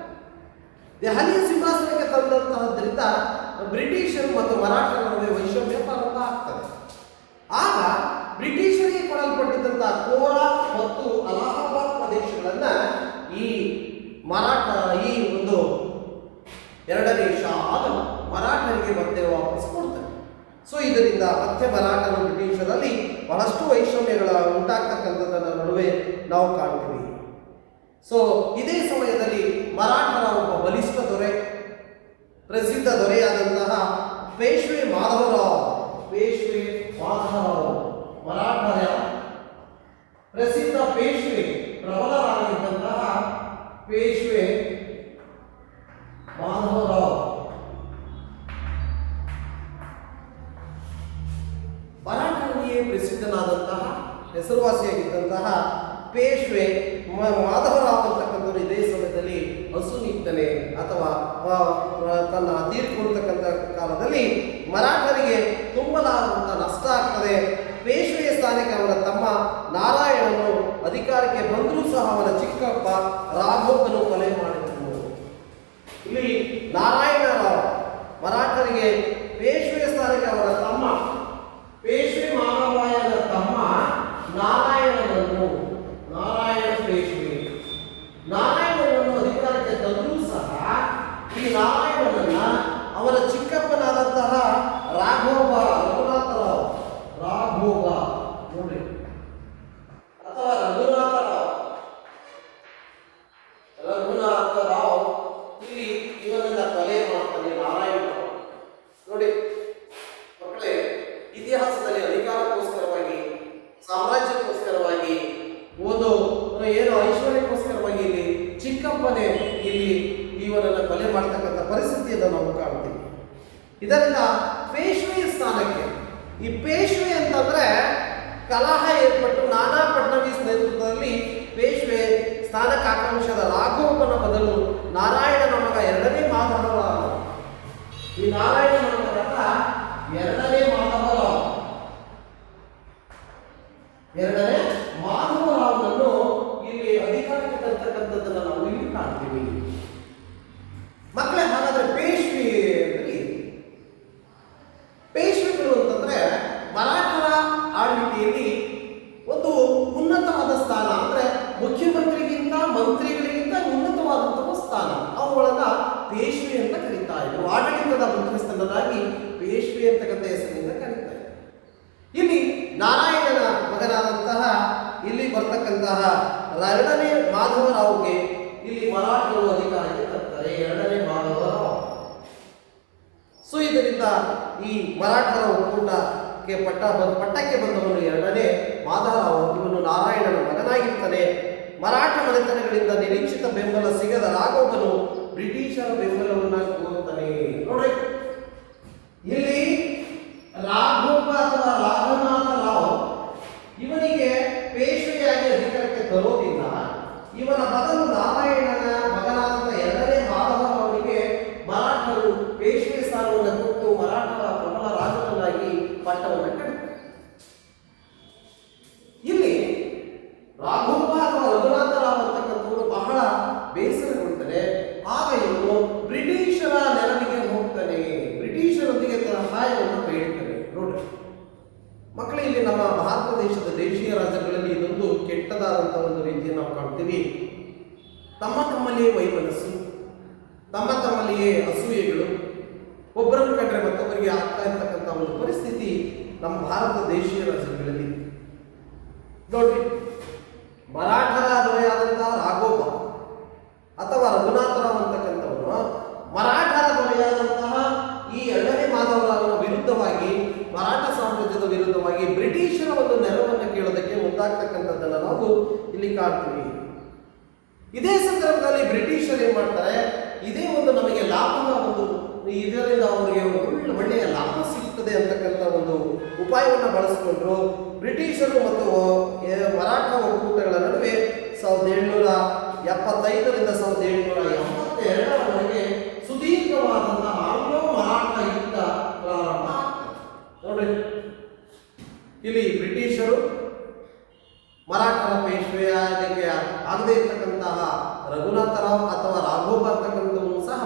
ದೆಹಲಿಯ ಸಿಂಹಾಸನಕ್ಕೆ ತಂದಂತಹದ್ರಿಂದ ಬ್ರಿಟಿಷರು ಮತ್ತು ಮರಾಠರ ನಡುವೆ ವೈಷಮ್ಯ ಪ್ರಾರಂಭ ಆಗ್ತದೆ. ಆಗ ಬ್ರಿಟಿಷರಿಗೆ ಕೊಡಲ್ಪಟ್ಟಿದ್ದಂತಹ ಕೋರಾ ಮತ್ತು ಅಲಹಾಬಾದ್ ಪ್ರದೇಶಗಳನ್ನ ಈ ಮರಾಠ ಈ ಒಂದು ಎರಡನೇ ಶಾ ಆಲಂ ಮರಾಠರಿಗೆ ಮತ್ತೆ ವಾಪಸ್ ಕೊಡ್ತಾರೆ. ಸೊ ಇದರಿಂದ ಮತ್ತೆ ಮರಾಠರು ಬ್ರಿಟಿಷರಲ್ಲಿ ಬಹಳಷ್ಟು ವೈಷಮ್ಯಗಳ ಉಂಟಾಗ್ತಕ್ಕಂಥದ್ದರ ನಡುವೆ ನಾವು ಕಾಣ್ತೀವಿ. ಸೊ ಇದೇ ಸಮಯದಲ್ಲಿ ಮರಾಠರ ಒಬ್ಬ ಬಲಿಷ್ಠ ದೊರೆ, ಪ್ರಸಿದ್ಧ ದೊರೆಯಾದಂತಹ ಪೇಶ್ವೆ ಮಾಧವರಾವ್ ಮರಾಠರ ಪ್ರಸಿದ್ಧ ಪೇಶ್ವೆ, ಪ್ರಬಲರಾಗಿದ್ದಂತಹ ಪೇಶ್ವೆ ಮಾಧವರಾವ್ ಮರಾಠರಿಗೆ ಪ್ರಸಿದ್ಧನಾದಂತಹ ಹೆಸರುವಾಸಿಯಾಗಿದ್ದಂತಹ ಪೇಶ್ವೆ ಮಾಧವರಾವ್ ಅಂತಕ್ಕಂಥವ್ರು ಇದೇ ಸಮಯದಲ್ಲಿ ಅಸುನೀಗ್ತಾನೆ ಅಥವಾ ತನ್ನ ತೀರ್ಕೊಳ್ತಕ್ಕಂಥ ಕಾಲದಲ್ಲಿ ಮರಾಠರಿಗೆ ತುಂಬಲಾದಂಥ ನಷ್ಟ ಆಗ್ತದೆ. ಪೇಶ್ವೆಯ ಸ್ಥಾನಕ್ಕೆ ಅವರ ತಮ್ಮ ನಾರಾಯಣನು ಅಧಿಕಾರಕ್ಕೆ ಬಂದರೂ ಸಹ ಅವನ ಚಿಕ್ಕಪ್ಪ ರಾಘವನು ಕೊಲೆ ಮಾಡಿದನು. ಇಲ್ಲಿ ನಾರಾಯಣರಾವ್ ಮರಾಠರಿಗೆ ಪೇಶ್ವೆಯ ಸ್ಥಾನಕ್ಕೆ ಅವರ ತಮ್ಮ ಪೇಶ್ವೆ ಮಾಧವರಾಯನ ತಮ್ಮ ನಾರಾಯಣನನ್ನು ಅಧಿಕಾರಕ್ಕೆ ತಂದರೂ ಸಹ ಈ ನಾರಾಯಣನನ್ನ ಅವರ ಚಿಕ್ಕಪ್ಪನಾದಂತಹ ರಘುನಾಥರಾವ್ ನೋಡಿ ಅಥವಾ ರಘುನಾಥರಾವ್ ಇಲ್ಲಿ ಇವನನ್ನ ಕೊಲೆ ಮಾಡ್ತಾನೆ ನಾರಾಯಣರಾವ್. ನೋಡಿ ಮಕ್ಕಳೇ, ಇತಿಹಾಸದಲ್ಲಿ ಅಧಿಕಾರಕ್ಕೋಸ್ಕರವಾಗಿ, ಸಾಮ್ರಾಜ್ಯಕ್ಕೋಸ್ಕರವಾಗಿ, ಒಂದು ಏನು ಐಶ್ವರ್ಯಕ್ಕೋಸ್ಕರವಾಗಿ ಇಲ್ಲಿ ಚಿಕ್ಕಪ್ಪನೇ ಇಲ್ಲಿ ಇವನನ್ನು ಕೊಲೆ ಮಾಡ್ತಕ್ಕಂಥ ಪರಿಸ್ಥಿತಿಯನ್ನು ನಾವು ಕಾಣ್ತೀವಿ. ಇದರಿಂದ ಪೇಶ್ವೆಯ ಸ್ಥಾನಕ್ಕೆ, ಈ ಪೇಶ್ವೆ ಅಂತಂದ್ರೆ ಕಲಹ ಏರ್ಪಟ್ಟು ನಾನಾ ಫಡ್ನವೀಸ್ ನೇತೃತ್ವದಲ್ಲಿ ಪೇಶ್ವೆ ಸ್ಥಾನಕ್ಕೆ ಆಕಾಂಕ್ಷದ ರಾಘವನ ಬದಲು ನಾರಾಯಣನ ಮಗ ಎರಡನೇ ಮಾಧವರಾವ್, ಈ ನಾರಾಯಣನ ಮಗನ ಎರಡನೇ ಮಾಧವರಾವ್ನನ್ನು ಇಲ್ಲಿ ಅಧಿಕಾರಕ್ಕೆ ತರ್ತಕ್ಕಂಥದ್ದನ್ನು ನಾವು ಇಲ್ಲಿ ಕಾಣ್ತೀವಿ. ಮಕ್ಕಳೇ, ಹಾಗಾದ್ರೆ ಪೇಶ್ವೆಗಳು ಅಂತಂದ್ರೆ ಮರಾಠರ ಆಳ್ವಿಕೆಯಲ್ಲಿ ಒಂದು ಉನ್ನತವಾದ ಸ್ಥಾನ, ಅಂದ್ರೆ ಮುಖ್ಯಮಂತ್ರಿಗಿಂತ ಮಂತ್ರಿಗಳಿಗಿಂತ ಉನ್ನತವಾದಂತಹ ಸ್ಥಾನ. ಅವುಗಳನ್ನ ಪೇಶ್ವೆ ಅಂತ ಕರೀತಾ ಇದ್ರು. ಆಡಳಿತದ ಮುಖ್ಯಸ್ಥನಾಗಿ ಪೇಶ್ವೆ ಅಂತಕ್ಕಂಥ ಹೆಸರಿನಿಂದ ಕರೀತಾ ಇದ್ರು. ಇಲ್ಲಿ ನಾರಾಯಣನ ಮಗನಾದಂತಹ ಇಲ್ಲಿ ಬರ್ತಕ್ಕಂತಹ ಎರಡನೇ ಮಾಧವರಾವ್ಗೆ ಇಲ್ಲಿ ಮರಾಠರು ಅಧಿಕಾರಕ್ಕೆ ತರ್ತಾರೆ, ಎರಡನೇ ಮಾಧವರಾವ್. ಸೊ ಇದರಿಂದ ಈ ಮರಾಠರ ಒಕ್ಕೂಟಕ್ಕೆ ಪಟ್ಟಕ್ಕೆ ಬಂದವನು ಎರಡನೇ ಮಾಧವರಾವ್. ಇವನು ನಾರಾಯಣನ ಮಗನಾಗಿರ್ತಾನೆ. ಮರಾಠ ಮನೆತನಗಳಿಂದ ನಿರೀಕ್ಷಿತ ಬೆಂಬಲ ಸಿಗದ ರಾಘವನು ಬ್ರಿಟಿಷರ ಬೆಂಬಲವನ್ನ ಕೋರುತ್ತಾನೆ. ನೋಡ್ರಿ, ಇಲ್ಲಿ ರಾಘವ ಅಥವಾ ರಾಘನಾಥ ರಾವ್ ಇವನಿಗೆ ಪೇಶ್ವೆಯಾಗಿ ಅಧಿಕಾರಕ್ಕೆ ತರೋದಿಲ್ಲ. ಇವನ ಬದಲು ನಾರಾಯಣನ ಮಗನಾದ ಎರಡನೇ ಮಾಧವರಾವನಿಗೆ ಮರಾಠರು ಪೇಶ್ವೆ ಸ್ಥಾನವನ್ನು ಕೊಟ್ಟು ಮರಾಠರ ಪ್ರಬಲ ರಾಜನನ್ನಾಗಿ ಪಟ್ಟವನ್ನು ಕಟ್ಟಿದ್ದಾರೆ. ಇಲ್ಲಿ ರಾಘವ ಅಥವಾ ರಘುನಾಥರಾವ್ ಅಂತಕ್ಕಂಥವರು ಬಹಳ ಬೇಸರಗೊಳ್ತಾನೆ. ಆಗ ಇವನು ಬ್ರಿಟಿಷರ ನೆರವಿಗೆ ಹೋಗ್ತಾನೆ, ಬ್ರಿಟಿಷರೊಂದಿಗೆ ಸಹಾಯವನ್ನು ಬೇಡ್ತಾನೆ. ನೋಡ್ರಿ ಮಕ್ಕಳೇ, ಇಲ್ಲಿ ನಮ್ಮ ಭಾರತ ದೇಶದ ದೇಶೀಯ ರಾಜ್ಯಗಳಲ್ಲಿ ಇದೊಂದು ಕೆಟ್ಟದಾದಂತಹ ಒಂದು ರೀತಿಯನ್ನು ನಾವು ಕಾಣ್ತೀವಿ. ತಮ್ಮಲ್ಲಿಯೇ ವೈಮನಸ್ಸು, ತಮ್ಮಲ್ಲಿಯೇ ಅಸೂಯೆಗಳು, ಒಬ್ಬರನ್ನು ಕಂಡ್ರೆ ಮತ್ತೊಬ್ಬರಿಗೆ ಆಗ್ತಾ ಇರ್ತಕ್ಕಂಥ ಒಂದು ಪರಿಸ್ಥಿತಿ ನಮ್ಮ ಭಾರತ ದೇಶೀಯ ರಾಜ್ಯಗಳಲ್ಲಿ. ನೋಡ್ರಿ, ಮರಾಠರ ದೊರೆಯಾದಂತಹ ರಾಘವ ಅಥವಾ ರಘುನಾಥರಾವ್ ಅಂತಕ್ಕಂಥವನು ಮರಾಠರ ದೊರೆಯಾದಂತಹ ಈ ಎರಡನೇ ಮಾಧವರಾವನ ವಿರುದ್ಧವಾಗಿ, ಮರಾಠ ಸಾಮ್ರಾಜ್ಯದ ವಿರುದ್ಧವಾಗಿ ಬ್ರಿಟಿಷರ ಒಂದು ನೆರವನ್ನು ಕೇಳೋದಕ್ಕೆ ಮುಂದಾಗ್ತಕ್ಕಂಥದ್ದನ್ನು ನಾವು ಇಲ್ಲಿ ಕಾಣ್ತೀವಿ. ಇದೇ ಸಂದರ್ಭದಲ್ಲಿ ಬ್ರಿಟಿಷರು ಏನ್ ಮಾಡ್ತಾರೆ, ಇದೇ ಒಂದು ನಮಗೆ ಲಾಭದ ಒಂದು, ಇದರಿಂದ ಅವರಿಗೆ ಒಳ್ಳೆಯ ಲಾಭ ಸಿಗ್ತದೆ ಅಂತಕ್ಕಂಥ ಒಂದು ಉಪಾಯವನ್ನು ಬಳಸಿಕೊಂಡ್ರು. ಬ್ರಿಟಿಷರು ಮತ್ತು ಮರಾಠ ಒಕ್ಕೂಟಗಳ ನಡುವೆ 1775ರಿಂದ 1782ರವರೆಗೆ ಸುದೀರ್ಘವಾದಂತಹ ಆಂಗ್ಲೋ ಮರಾಠ ಯುದ್ಧ ಪ್ರಾರಂಭ ಆಗ್ತದೆ. ನೋಡ್ರಿ, ಇಲ್ಲಿ ಬ್ರಿಟಿಷರು ಮರಾಠರ ಪೇಶ್ವೆಯಾಗಿ ಆಗದೇ ಇರ್ತಕ್ಕಂತಹ ರಘುನಾಥರಾವ್ ಅಥವಾ ರಾಘವ ಅಂತಕ್ಕಂಥವನು ಸಹ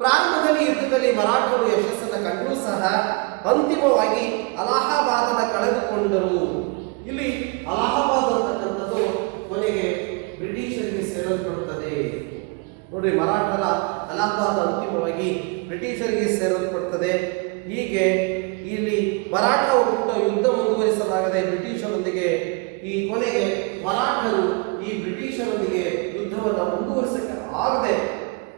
ಪ್ರಾರಂಭದಲ್ಲಿ ಯುದ್ಧದಲ್ಲಿ ಮರಾಠರು ಯಶಸ್ಸನ್ನು ಕಂಡರೂ ಸಹ ಅಂತಿಮವಾಗಿ ಅಲಹಾಬಾದನ ಕಳೆದುಕೊಂಡರು. ಇಲ್ಲಿ ಅಲಹಾಬಾದ್ ಅಂತಕ್ಕಂಥದ್ದು ಕೊನೆಗೆ ಬ್ರಿಟಿಷರಿಗೆ ಸೇರಲ್ಪಡುತ್ತದೆ. ನೋಡ್ರಿ, ಮರಾಠರ ಅಲಹಾಬಾದ್ ಅಂತಿಮವಾಗಿ ಬ್ರಿಟಿಷರಿಗೆ ಸೇರಲ್ಪಡುತ್ತದೆ. ಹೀಗೆ ಇಲ್ಲಿ ಮರಾಠ ಒಕ್ಕೂಟ ಯುದ್ಧ ಮುಂದುವರಿಸಲಾಗದೆ ಬ್ರಿಟಿಷರೊಂದಿಗೆ ಈ ಕೊನೆಗೆ ಮರಾಠರು ಈ ಬ್ರಿಟಿಷರೊಂದಿಗೆ ಯುದ್ಧವನ್ನು ಮುಂದುವರಿಸಕ್ಕೆ ಆಗದೆ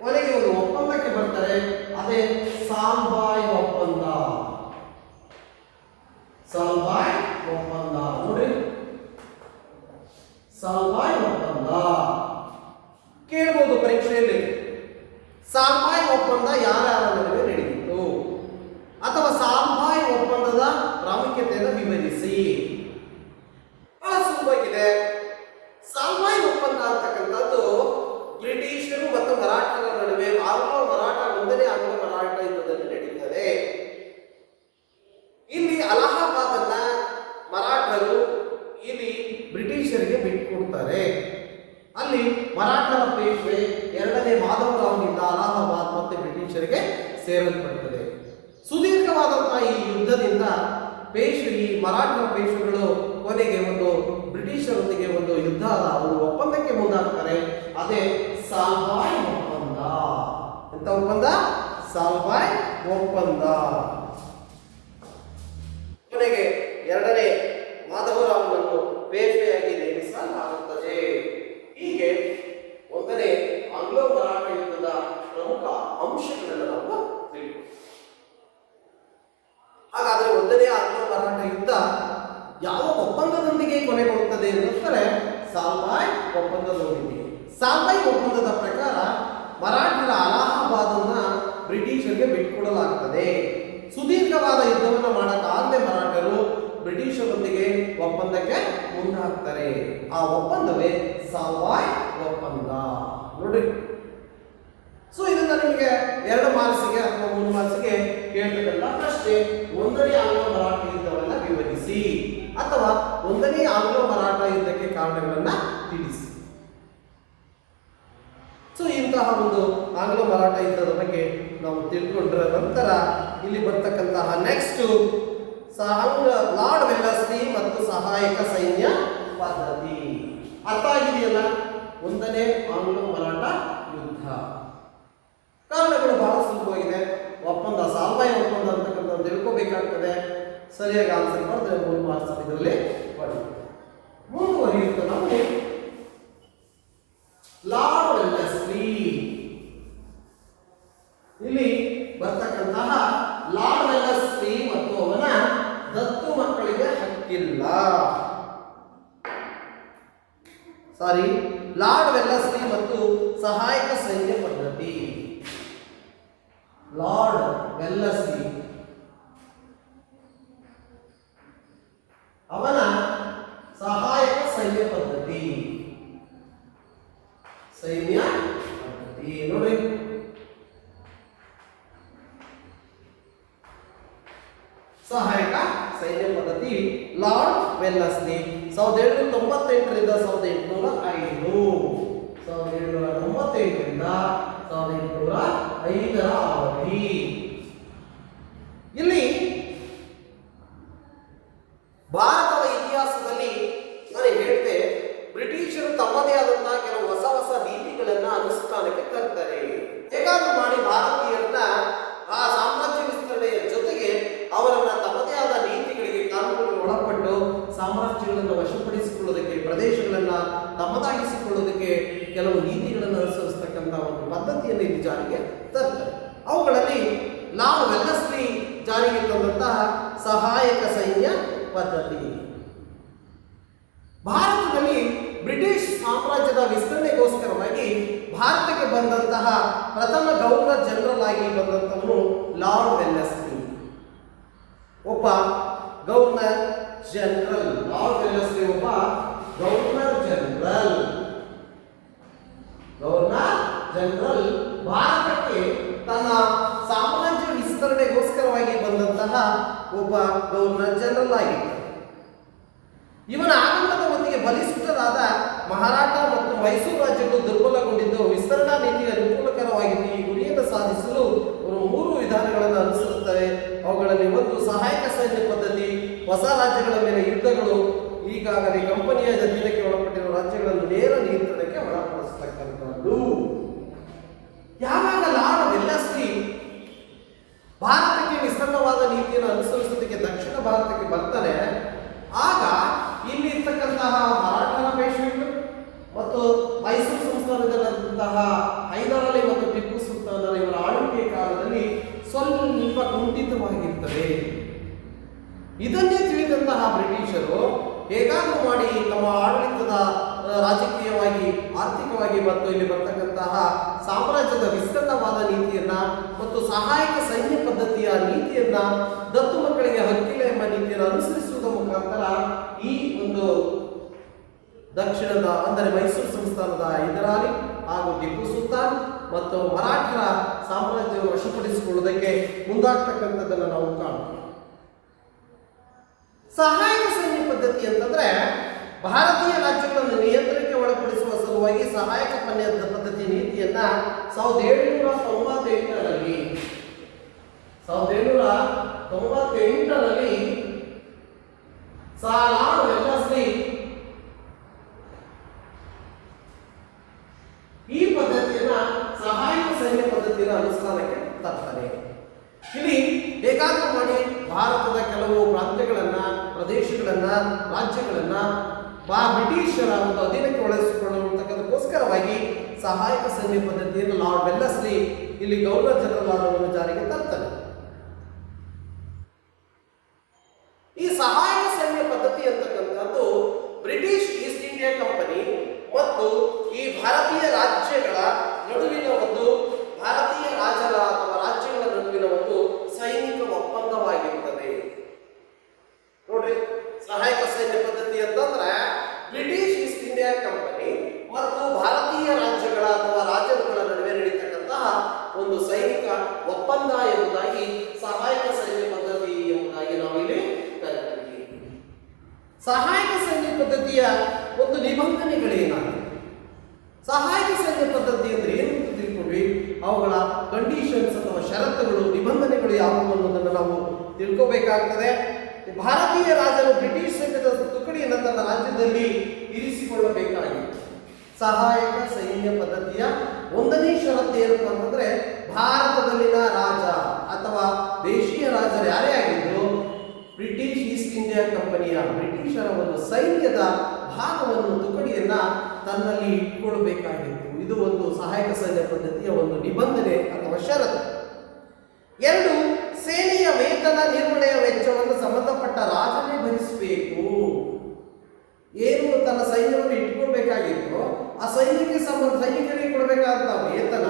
ಕೊನೆಗೆ ಒಂದು ಒಪ್ಪಂದಕ್ಕೆ ಬರ್ತಾರೆ. ಅದೇ ಸಾಲ್ಬಾಯ್ ಒಪ್ಪಂದ. ಸಾಲ್ಬಾಯ್ ಒಪ್ಪಂದ ನೋಡಿ, ಸಾಲ್ಬಾಯ್ ಒಪ್ಪಂದ ಕೇಳಬಹುದು ಪರೀಕ್ಷೆಯಲ್ಲಿ. ಸಾಲ್ಬಾಯ್ ಒಪ್ಪಂದ ಯಾರ್ಯಾರ ನಡುವೆ ನಡೆಯಿತು ಅಥವಾ ಸಾಲ್ಬಾಯ್ ಒಪ್ಪಂದದ ಪ್ರಾಮುಖ್ಯತೆಯನ್ನು ವಿವರಿಸಿ. ಬಹಳ ಸುಲಭವಾಗಿದೆ. ಸಾಲ್ಬಾಯ್ ಒಪ್ಪಂದ ಅಂತಕ್ಕಂಥದ್ದು ಬ್ರಿಟಿಷರು ಮತ್ತು ಮರಾಠರ ನಡುವೆ ಆಂಗ್ಲೋ ಮರಾಠ ಒಂದನೇ ಆಂಗ್ಲೋ ಮರಾಠ ಯುದ್ಧದಲ್ಲಿ ನಡೀತದೆ. ಇಲ್ಲಿ ಅಲಹಾಬಾದನ್ನ ಮರಾಠರು ಇಲ್ಲಿ ಬ್ರಿಟಿಷರಿಗೆ ಬಿಟ್ಟುಕೊಡ್ತಾರೆ. ಅಲ್ಲಿ ಮರಾಠರ ಪೇಶ್ವೆ ಎರಡನೇ ಮಾಧವರಾವ್ನಿಂದ ಅಲಹಾಬಾದ್ ಮತ್ತೆ ಬ್ರಿಟಿಷರಿಗೆ ಸೇರಲ್ಪಡುತ್ತದೆ. ಸುದೀರ್ಘವಾದಂತಹ ಈ ಯುದ್ಧದಿಂದ ಈ ಮರಾಠರ ಪೇಶ್ವೆಗಳು ಕೊನೆಗೆ ಒಂದು ಬ್ರಿಟಿಷರೊಂದಿಗೆ ಒಂದು ಯುದ್ಧದ ಒಂದು ಒಪ್ಪಂದಕ್ಕೆ ಮುಂದಾಗ್ತಾರೆ. ಅದೇ ಸಾಲ್ಬಾಯ್ ಒಪ್ಪಂದ. ಎಂತ ಒಪ್ಪಂದ? ಸಾಲ್ಬಾಯ್ ಒಪ್ಪಂದ. ಕೊನೆಗೆ ಎರಡನೇ ಮಾಧವರಾವ್ನನ್ನು ಪೇಶ್ವೆಯಾಗಿ ನೇಮಿಸಲಾಗುತ್ತದೆ. ಹೀಗೆ ಒಂದನೇ ಆಂಗ್ಲೋ ಮರಾಠ ಯುದ್ಧದ ಪ್ರಮುಖ ಅಂಶಗಳನ್ನು ನಾವು ತಿಳಿದುಕೊಳ್ಳೋಣ. ಹಾಗಾದ್ರೆ ಒಂದನೇ ಆಂಗ್ಲೋ ಮರಾಠ ಯುದ್ಧ ಯಾವ ಒಪ್ಪಂದದೊಂದಿಗೆ ಕೊನೆಗೊಳ್ಳುತ್ತದೆ ಎಂದರೆ ಸಾಲ್ಬಾಯ್ ಒಪ್ಪಂದದೊಂದಿಗೆ. ಸಾಲ್ಬಾಯ್ ಒಪ್ಪಂದದ ಪ್ರಕಾರ ಮರಾಠರ ಅಲಹಾಬಾದನ್ನ ಬ್ರಿಟಿಷರಿಗೆ ಬಿಟ್ಟುಕೊಡಲಾಗುತ್ತದೆ. ಸುದೀರ್ಘವಾದ ಯುದ್ಧವನ್ನು ಮಾಡಕ್ಕಾಗದೆ ಮರಾಠರು ಬ್ರಿಟಿಷರೊಂದಿಗೆ ಒಪ್ಪಂದಕ್ಕೆ ಮುಂದಾಗ್ತಾರೆ. ಆ ಒಪ್ಪಂದವೇ ಸಾಲ್ಬಾಯ್ ಒಪ್ಪಂದ. ನೋಡಿ, ಸೊ ಇದನ್ನ ನಿಮಗೆ 2 ಮಾರ್ಕ್ಸಿಗೆ ಅಥವಾ 3 ಮಾರ್ಕ್ಸಿಗೆ ಕೇಳತಕ್ಕಂಥ ಪ್ರಶ್ನೆ. ಒಂದನೇ ಆಂಗ್ಲೋ ಮರಾಠ ಯುದ್ಧವನ್ನ ವಿವರಿಸಿ ಅಥವಾ ಒಂದನೇ ಆಂಗ್ಲೋ ಮರಾಠ ಯುದ್ಧಕ್ಕೆ ಕಾರಣಗಳನ್ನ ತಿಳಿಸಿ. ಸೊ ಇಂತಹ ಒಂದು ಆಂಗ್ಲೋ ಮರಾಠ ಯುದ್ಧದ ಬಗ್ಗೆ ನಾವು ತಿಳ್ಕೊಂಡ್ರ ನಂತರ ಇಲ್ಲಿ ಬರ್ತಕ್ಕಂತಹ ನೆಕ್ಸ್ಟ್ ಲಾರ್ಡ್ ವೆಲ್ಲಸ್ಲಿ ಮತ್ತು ಸಹಾಯಕ ಸೈನ್ಯ ಪದ್ಧತಿ ಅರ್ಥ ಆಗಿದೆಯಲ್ಲ. ಒಂದನೇ ಆಂಗ್ಲೋ ಮರಾಠ ಯುದ್ಧ ಕಾರಣಗಳು ಬಹಳ ಸುಲಭವಾಗಿದೆ. ಒಪ್ಪಂದ ಸಾಲ್ಬಾಯ್ ಒಪ್ಪಂದ ಅಂತಕ್ಕಂಥ ತಿಳ್ಕೋಬೇಕಾಗ್ತದೆ. ಸರಿಯಾಗಿ ಆನ್ಸರ್ ಮಾಡಿದ್ರೆ 3 ಮಾರ್ಕ್ಸ್ ಇದರಲ್ಲಿ ಪಡೆಯುತ್ತೆ. ಮುಂದುವರಿಯುತ್ತೆ ನಾವು ಲಾರ್ಡ್ ವೆಲ್ಲಸ್ಲಿ. ಇಲ್ಲಿ ಬರ್ತಕ್ಕಂತಹ ಲಾರ್ಡ್ ವೆಲ್ಲಸ್ಲಿ ಮತ್ತು ಅವನ ದತ್ತು ಮಕ್ಕಳಿಗೆ ಹಕ್ಕಿಲ್ಲ. ಲಾರ್ಡ್ ವೆಲ್ಲಸ್ಲಿ ಮತ್ತು ಸಹಾಯಕ ಸೈನ್ಯ ಪದ್ಧತಿ. ಲಾರ್ಡ್ ವೆಲ್ಲಸ್ಲಿ ಅವನ ಸಹಾಯಕ ಸೈನ್ಯ ಪದ್ಧತಿ. ನೋಡಿ, ಸಹಾಯಕ ಸೈನ್ಯ ಪದ್ಧತಿ ಲಾರ್ಡ್ ವೆಲ್ಲಸ್ಲಿ 1798ರಿಂದ 1805. 1798ರಿಂದ 1805 ಅವಧಿ. ಇಲ್ಲಿ ಭಾರತದ ಇತಿಹಾಸದಲ್ಲಿ ನಾನು ಹೇಳಿದೆ, ಬ್ರಿಟಿಷರು ತಮ್ಮದೇ ಆದಂತಹ ಕೆಲವು ಹೊಸ ಹೊಸ ನೀತಿಗಳನ್ನ ಅನುಷ್ಠಾನಕ್ಕೆ ತರ್ತಾರೆ. ಹೇಗಾದ್ರೂ ಮಾಡಿ ಭಾರತೀಯರನ್ನ ಆ ಸಾಮ್ರಾಜ್ಯ ವಿಸ್ತರಣೆಯ ಜೊತೆಗೆ ಅವರನ್ನ ತಮ್ಮದೇ ಆದ ನೀತಿಗಳಿಗೆ ಕಾನೂನುಗಳಿಗೆ ಒಳಪಟ್ಟು ಸಾಮ್ರಾಜ್ಯಗಳನ್ನು ವಶಪಡಿಸಿಕೊಳ್ಳೋದಕ್ಕೆ, ಪ್ರದೇಶಗಳನ್ನ ತಮ್ಮದಾಗಿಸಿಕೊಳ್ಳೋದಕ್ಕೆ ಕೆಲವು ನೀತಿಗಳನ್ನು ಅನುಸರಿಸತಕ್ಕಂಥ ಒಂದು ಪದ್ಧತಿಯನ್ನು ಇಲ್ಲಿ ಜಾರಿಗೆ ತರ್ತಾರೆ. ಅವುಗಳಲ್ಲಿ ಲಾರ್ಡ್ ವೆಲ್ಲಸ್ಲಿ ಜಾರಿಗೆ ತಂದಂತಹ ಸಹಾಯಕ ಸೈನ್ಯ ಪದ್ಧತಿ. ಭಾರತದಲ್ಲಿ ಬ್ರಿಟಿಷ್ ಸಾಮ್ರಾಜ್ಯದ ವಿಸ್ತರಣೆಗೋಸ್ಕರವಾಗಿ ಭಾರತಕ್ಕೆ ಬಂದಂತಹ ಪ್ರಥಮ ಗವರ್ನರ್ ಜನರಲ್ ಆಗಿ ಬಂದಂತವನು ಲಾರ್ಡ್ ವೆಲ್ಲಸ್ಲಿ. ಒಬ್ಬ ಗವರ್ನರ್ ಜನರಲ್. ಲಾರ್ಡ್ ವೆಲ್ಲಸ್ಲಿ ಒಬ್ಬ ಗವರ್ನರ್ ಜನರಲ್. ಭಾರತಕ್ಕೆ ತನ್ನ ಸಾಮ್ರಾಜ್ಯ ವಿಸ್ತರಣೆಗೋಸ್ಕರವಾಗಿ ಬಂದಂತಹ ಒಬ್ಬ ಗವರ್ನರ್ ಜನರಲ್ ಆಗಿದ್ದ. ಇವನ ಆಗಮನದ ಹೊತ್ತಿಗೆ ಬಲಿಷ್ಠರಾದ ಮಹಾರಾಷ್ಟ್ರ ಮತ್ತು ಮೈಸೂರು ರಾಜ್ಯಗಳು ದುರ್ಬಲಗೊಂಡಿದ್ದು ವಿಸ್ತರಣಾ ನೀತಿಗೆ ಅನುಕೂಲಕರವಾಗಿದ್ದು ಈ ಗುರಿಯನ್ನು ಸಾಧಿಸಲು ಕಂಪನಿಯ ಅಧೀನಕ್ಕೆ ಒಳಪಟ್ಟಿರುವ ರಾಜ್ಯಗಳನ್ನು ನೇರ ನಿಯಂತ್ರಣಕ್ಕೆ ಒಳಪಡಿಸತಕ್ಕಂಥದ್ದು. ಯಾವಾಗ ಲಾರ್ಡ್ ವೆಲ್ಲೆಸ್ಲಿ ಭಾರತಕ್ಕೆ ವಿಸ್ತೃತವಾದ ನೀತಿಯನ್ನು ಅನುಸರಿಸೋದಕ್ಕೆ ದಕ್ಷಿಣ ಭಾರತಕ್ಕೆ ಬರ್ತಾನೆ, ಆಗ ಇಲ್ಲಿ ಇರ್ತಕ್ಕಂತಹ ಮರಾಠರ ಪೇಶ್ವೆಗಳು ಮತ್ತು ಮೈಸೂರು ಸಂಸ್ಥಾನದಲ್ಲಿರುವಂತಹ ಹೈದರ್ ಅಲಿ ಮತ್ತು ಟಿಪ್ಪು ಸುಲ್ತಾನರ ಇವರ ಆಳ್ವಿಕೆ ಕಾಲದಲ್ಲಿ ಸ್ವಲ್ಪ ಕುಂಠಿತವಾಗಿರ್ತದೆ. ಇದನ್ನೇ ತಿಳಿದಂತಹ ಬ್ರಿಟಿಷರು ಹೇಗಾದರೂ ಮಾಡಿ ತಮ್ಮ ಆಡಳಿತದ ರಾಜಕೀಯವಾಗಿ, ಆರ್ಥಿಕವಾಗಿ ಮತ್ತು ಇಲ್ಲಿ ಬರ್ತಕ್ಕಂತಹ ಸಾಮ್ರಾಜ್ಯದ ವಿಸ್ತೃತವಾದ ನೀತಿಯನ್ನ ಮತ್ತು ಸಹಾಯಕ ಸೈನ್ಯ ಪದ್ಧತಿಯ ನೀತಿಯನ್ನ, ದತ್ತು ಮಕ್ಕಳಿಗೆ ಹಕ್ಕಿಲ್ಲ ಎಂಬ ನೀತಿಯನ್ನು ಅನುಸರಿಸುವುದರ ಮುಖಾಂತರ ಈ ಒಂದು ದಕ್ಷಿಣದ ಅಂದರೆ ಮೈಸೂರು ಸಂಸ್ಥಾನದ ಹೈದರ್ ಅಲಿ ಹಾಗೂ ಟಿಪ್ಪು ಸುಲ್ತಾನ್ ಮತ್ತು ಮರಾಠರ ಸಾಮ್ರಾಜ್ಯವನ್ನು ವಶಪಡಿಸಿಕೊಳ್ಳುವುದಕ್ಕೆ ಮುಂದಾಗ್ತಕ್ಕಂಥದ್ದನ್ನು ನಾವು ಕಾಣುತ್ತೇವೆ. ಸಹಾಯಕ ಸೈನ್ಯ ಪದ್ಧತಿ ಅಂತಂದ್ರೆ ಭಾರತೀಯ ರಾಜ್ಯಗಳನ್ನು ನಿಯಂತ್ರಣಕ್ಕೆ ಒಳಪಡಿಸುವ ಸಲುವಾಗಿ ಸಹಾಯಕ ಪದ್ಧತಿ ನೀತಿಯನ್ನ 1798ರಲ್ಲಿ ಲಾರ್ಡ್ ವೆಲ್ಲೆಸ್ಲಿ ಈ ಪದ್ಧತಿಯನ್ನ ಸಹಾಯಕ ಸೈನ್ಯ ಪದ್ಧತಿಯನ್ನು ಅನುಷ್ಠಾನಕ್ಕೆ ತರ್ತಾರೆ. ಇಲ್ಲಿ ಹೇಗಾದರೂ ಮಾಡಿ ಭಾರತದ ಕೆಲವು ಪ್ರಾಂತ್ಯಗಳನ್ನ, ಪ್ರದೇಶಗಳನ್ನ, ರಾಜ್ಯಗಳನ್ನ ಬ್ರಿಟಿಷರ ಒಂದು ಅಧೀನಕ್ಕೆ ಒಳಗಿಸಿಕೊಳ್ಳುವುದಕ್ಕೋಸ್ಕರವಾಗಿ ಸಹಾಯಕ ಸೈನ್ಯ ಪದ್ಧತಿಯನ್ನು ಲಾರ್ಡ್ ವೆಲ್ಲೆಸ್ಲಿ ಇಲ್ಲಿ ಗವರ್ನರ್ ಜನರಲ್ ಆದವನ್ನು ಜಾರಿಗೆ ತರ್ತಾರೆ. ಈ ಸಹಾಯಕ ಸೈನ್ಯ ಪದ್ಧತಿ ಅಂತಕ್ಕಂಥದ್ದು ಬ್ರಿಟಿಷ್ ಈಸ್ಟ್ ಇಂಡಿಯಾ ಕಂಪನಿ ಮತ್ತು ಈ ಭಾರತೀಯ ರಾಜ್ಯಗಳ ನಡುವಿನ ಒಂದು, ಭಾರತೀಯ ರಾಜರ ಅಥವಾ ರಾಜ್ಯಗಳ ನಡುವಿನ ಒಂದು ಸೈನಿಕ ಒಪ್ಪಂದವಾಗಿರುತ್ತದೆ. ನೋಡ್ರಿ, ಸಹಾಯಕ ಸೈನ್ಯ ಪದ್ಧತಿ ಅಂತಂದ್ರೆ ಬ್ರಿಟಿಷ್ ಈಸ್ಟ್ ಇಂಡಿಯಾ ಕಂಪನಿ ಮತ್ತು ಭಾರತೀಯ ರಾಜ್ಯಗಳ ಅಥವಾ ರಾಜರುಗಳ ನಡುವೆ ನಡೀತಕ್ಕಂತಹ ಒಂದು ಸೈನಿಕ ಒಪ್ಪಂದ ಎಂಬುದಾಗಿ ಸಹಾಯಕ ಸೈನ್ಯ ಪದ್ಧತಿ ಎಂಬುದಾಗಿ ನಾವು ಇಲ್ಲಿ ಕರೆಯುತ್ತೀವಿ. ಸಹಾಯಕ ಸೈನ್ಯ ಪದ್ಧತಿಯ ಒಂದು ನಿಬಂಧನೆಗಳೇನಾಗಿದೆ? ಸಹಾಯಕ ಸೈನ್ಯ ಪದ್ಧತಿ ಅಂದ್ರೆ ಏನು ಅಂತ ತಿಳ್ಕೊಂಡ್ವಿ, ಅವುಗಳ ಕಂಡೀಷನ್ಸ್ ಅಥವಾ ಷರತ್ತುಗಳು, ನಿಬಂಧನೆಗಳು ಯಾವುವು ಅನ್ನೋದನ್ನು ನಾವು ತಿಳ್ಕೋಬೇಕಾಗ್ತದೆ. ಭಾರತೀಯ ರಾಜರು ಬ್ರಿಟಿಷ್ ಸೈನ್ಯದ ತುಕಡಿಯನ್ನು ತನ್ನ ರಾಜ್ಯದಲ್ಲಿ ಇರಿಸಿಕೊಳ್ಳಬೇಕಾಗಿತ್ತು. ಸಹಾಯಕ ಸೈನ್ಯ ಪದ್ಧತಿಯ ಒಂದನೇ ಷರತ್ತು ಏನಪ್ಪ ಅಂತಂದ್ರೆ, ಭಾರತದಲ್ಲಿನ ರಾಜ ಅಥವಾ ದೇಶೀಯ ರಾಜರು ಯಾರೇ ಆಗಿದ್ರು ಬ್ರಿಟಿಷ್ ಈಸ್ಟ್ ಇಂಡಿಯಾ ಕಂಪನಿಯ ಬ್ರಿಟಿಷರ ಒಂದು ಸೈನ್ಯದ ಭಾಗವನ್ನು, ತುಕಡಿಯನ್ನ ತನ್ನಲ್ಲಿ ಇಟ್ಕೊಳ್ಬೇಕಾಗಿತ್ತು. ಇದು ಒಂದು ಸಹಾಯಕ ಸೈನ್ಯ ಪದ್ಧತಿಯ ಒಂದು ನಿಬಂಧನೆ ಅಥವಾ ಷರತ್ತು. 2, ಸೇನೆಯ ವೇತನ ನಿರ್ವಹಣೆಯ ವೆಚ್ಚವನ್ನು ಸಂಬಂಧಪಟ್ಟ ರಾಜನೇ ಭರಿಸಬೇಕು. ಏನು ತನ್ನ ಸೈನ್ಯವನ್ನು ಇಟ್ಕೊಳ್ಬೇಕಾಗಿತ್ತು, ಆ ಸೈನಿಕರಿಗೆ ಕೊಡಬೇಕಾದಂತಹ ವೇತನ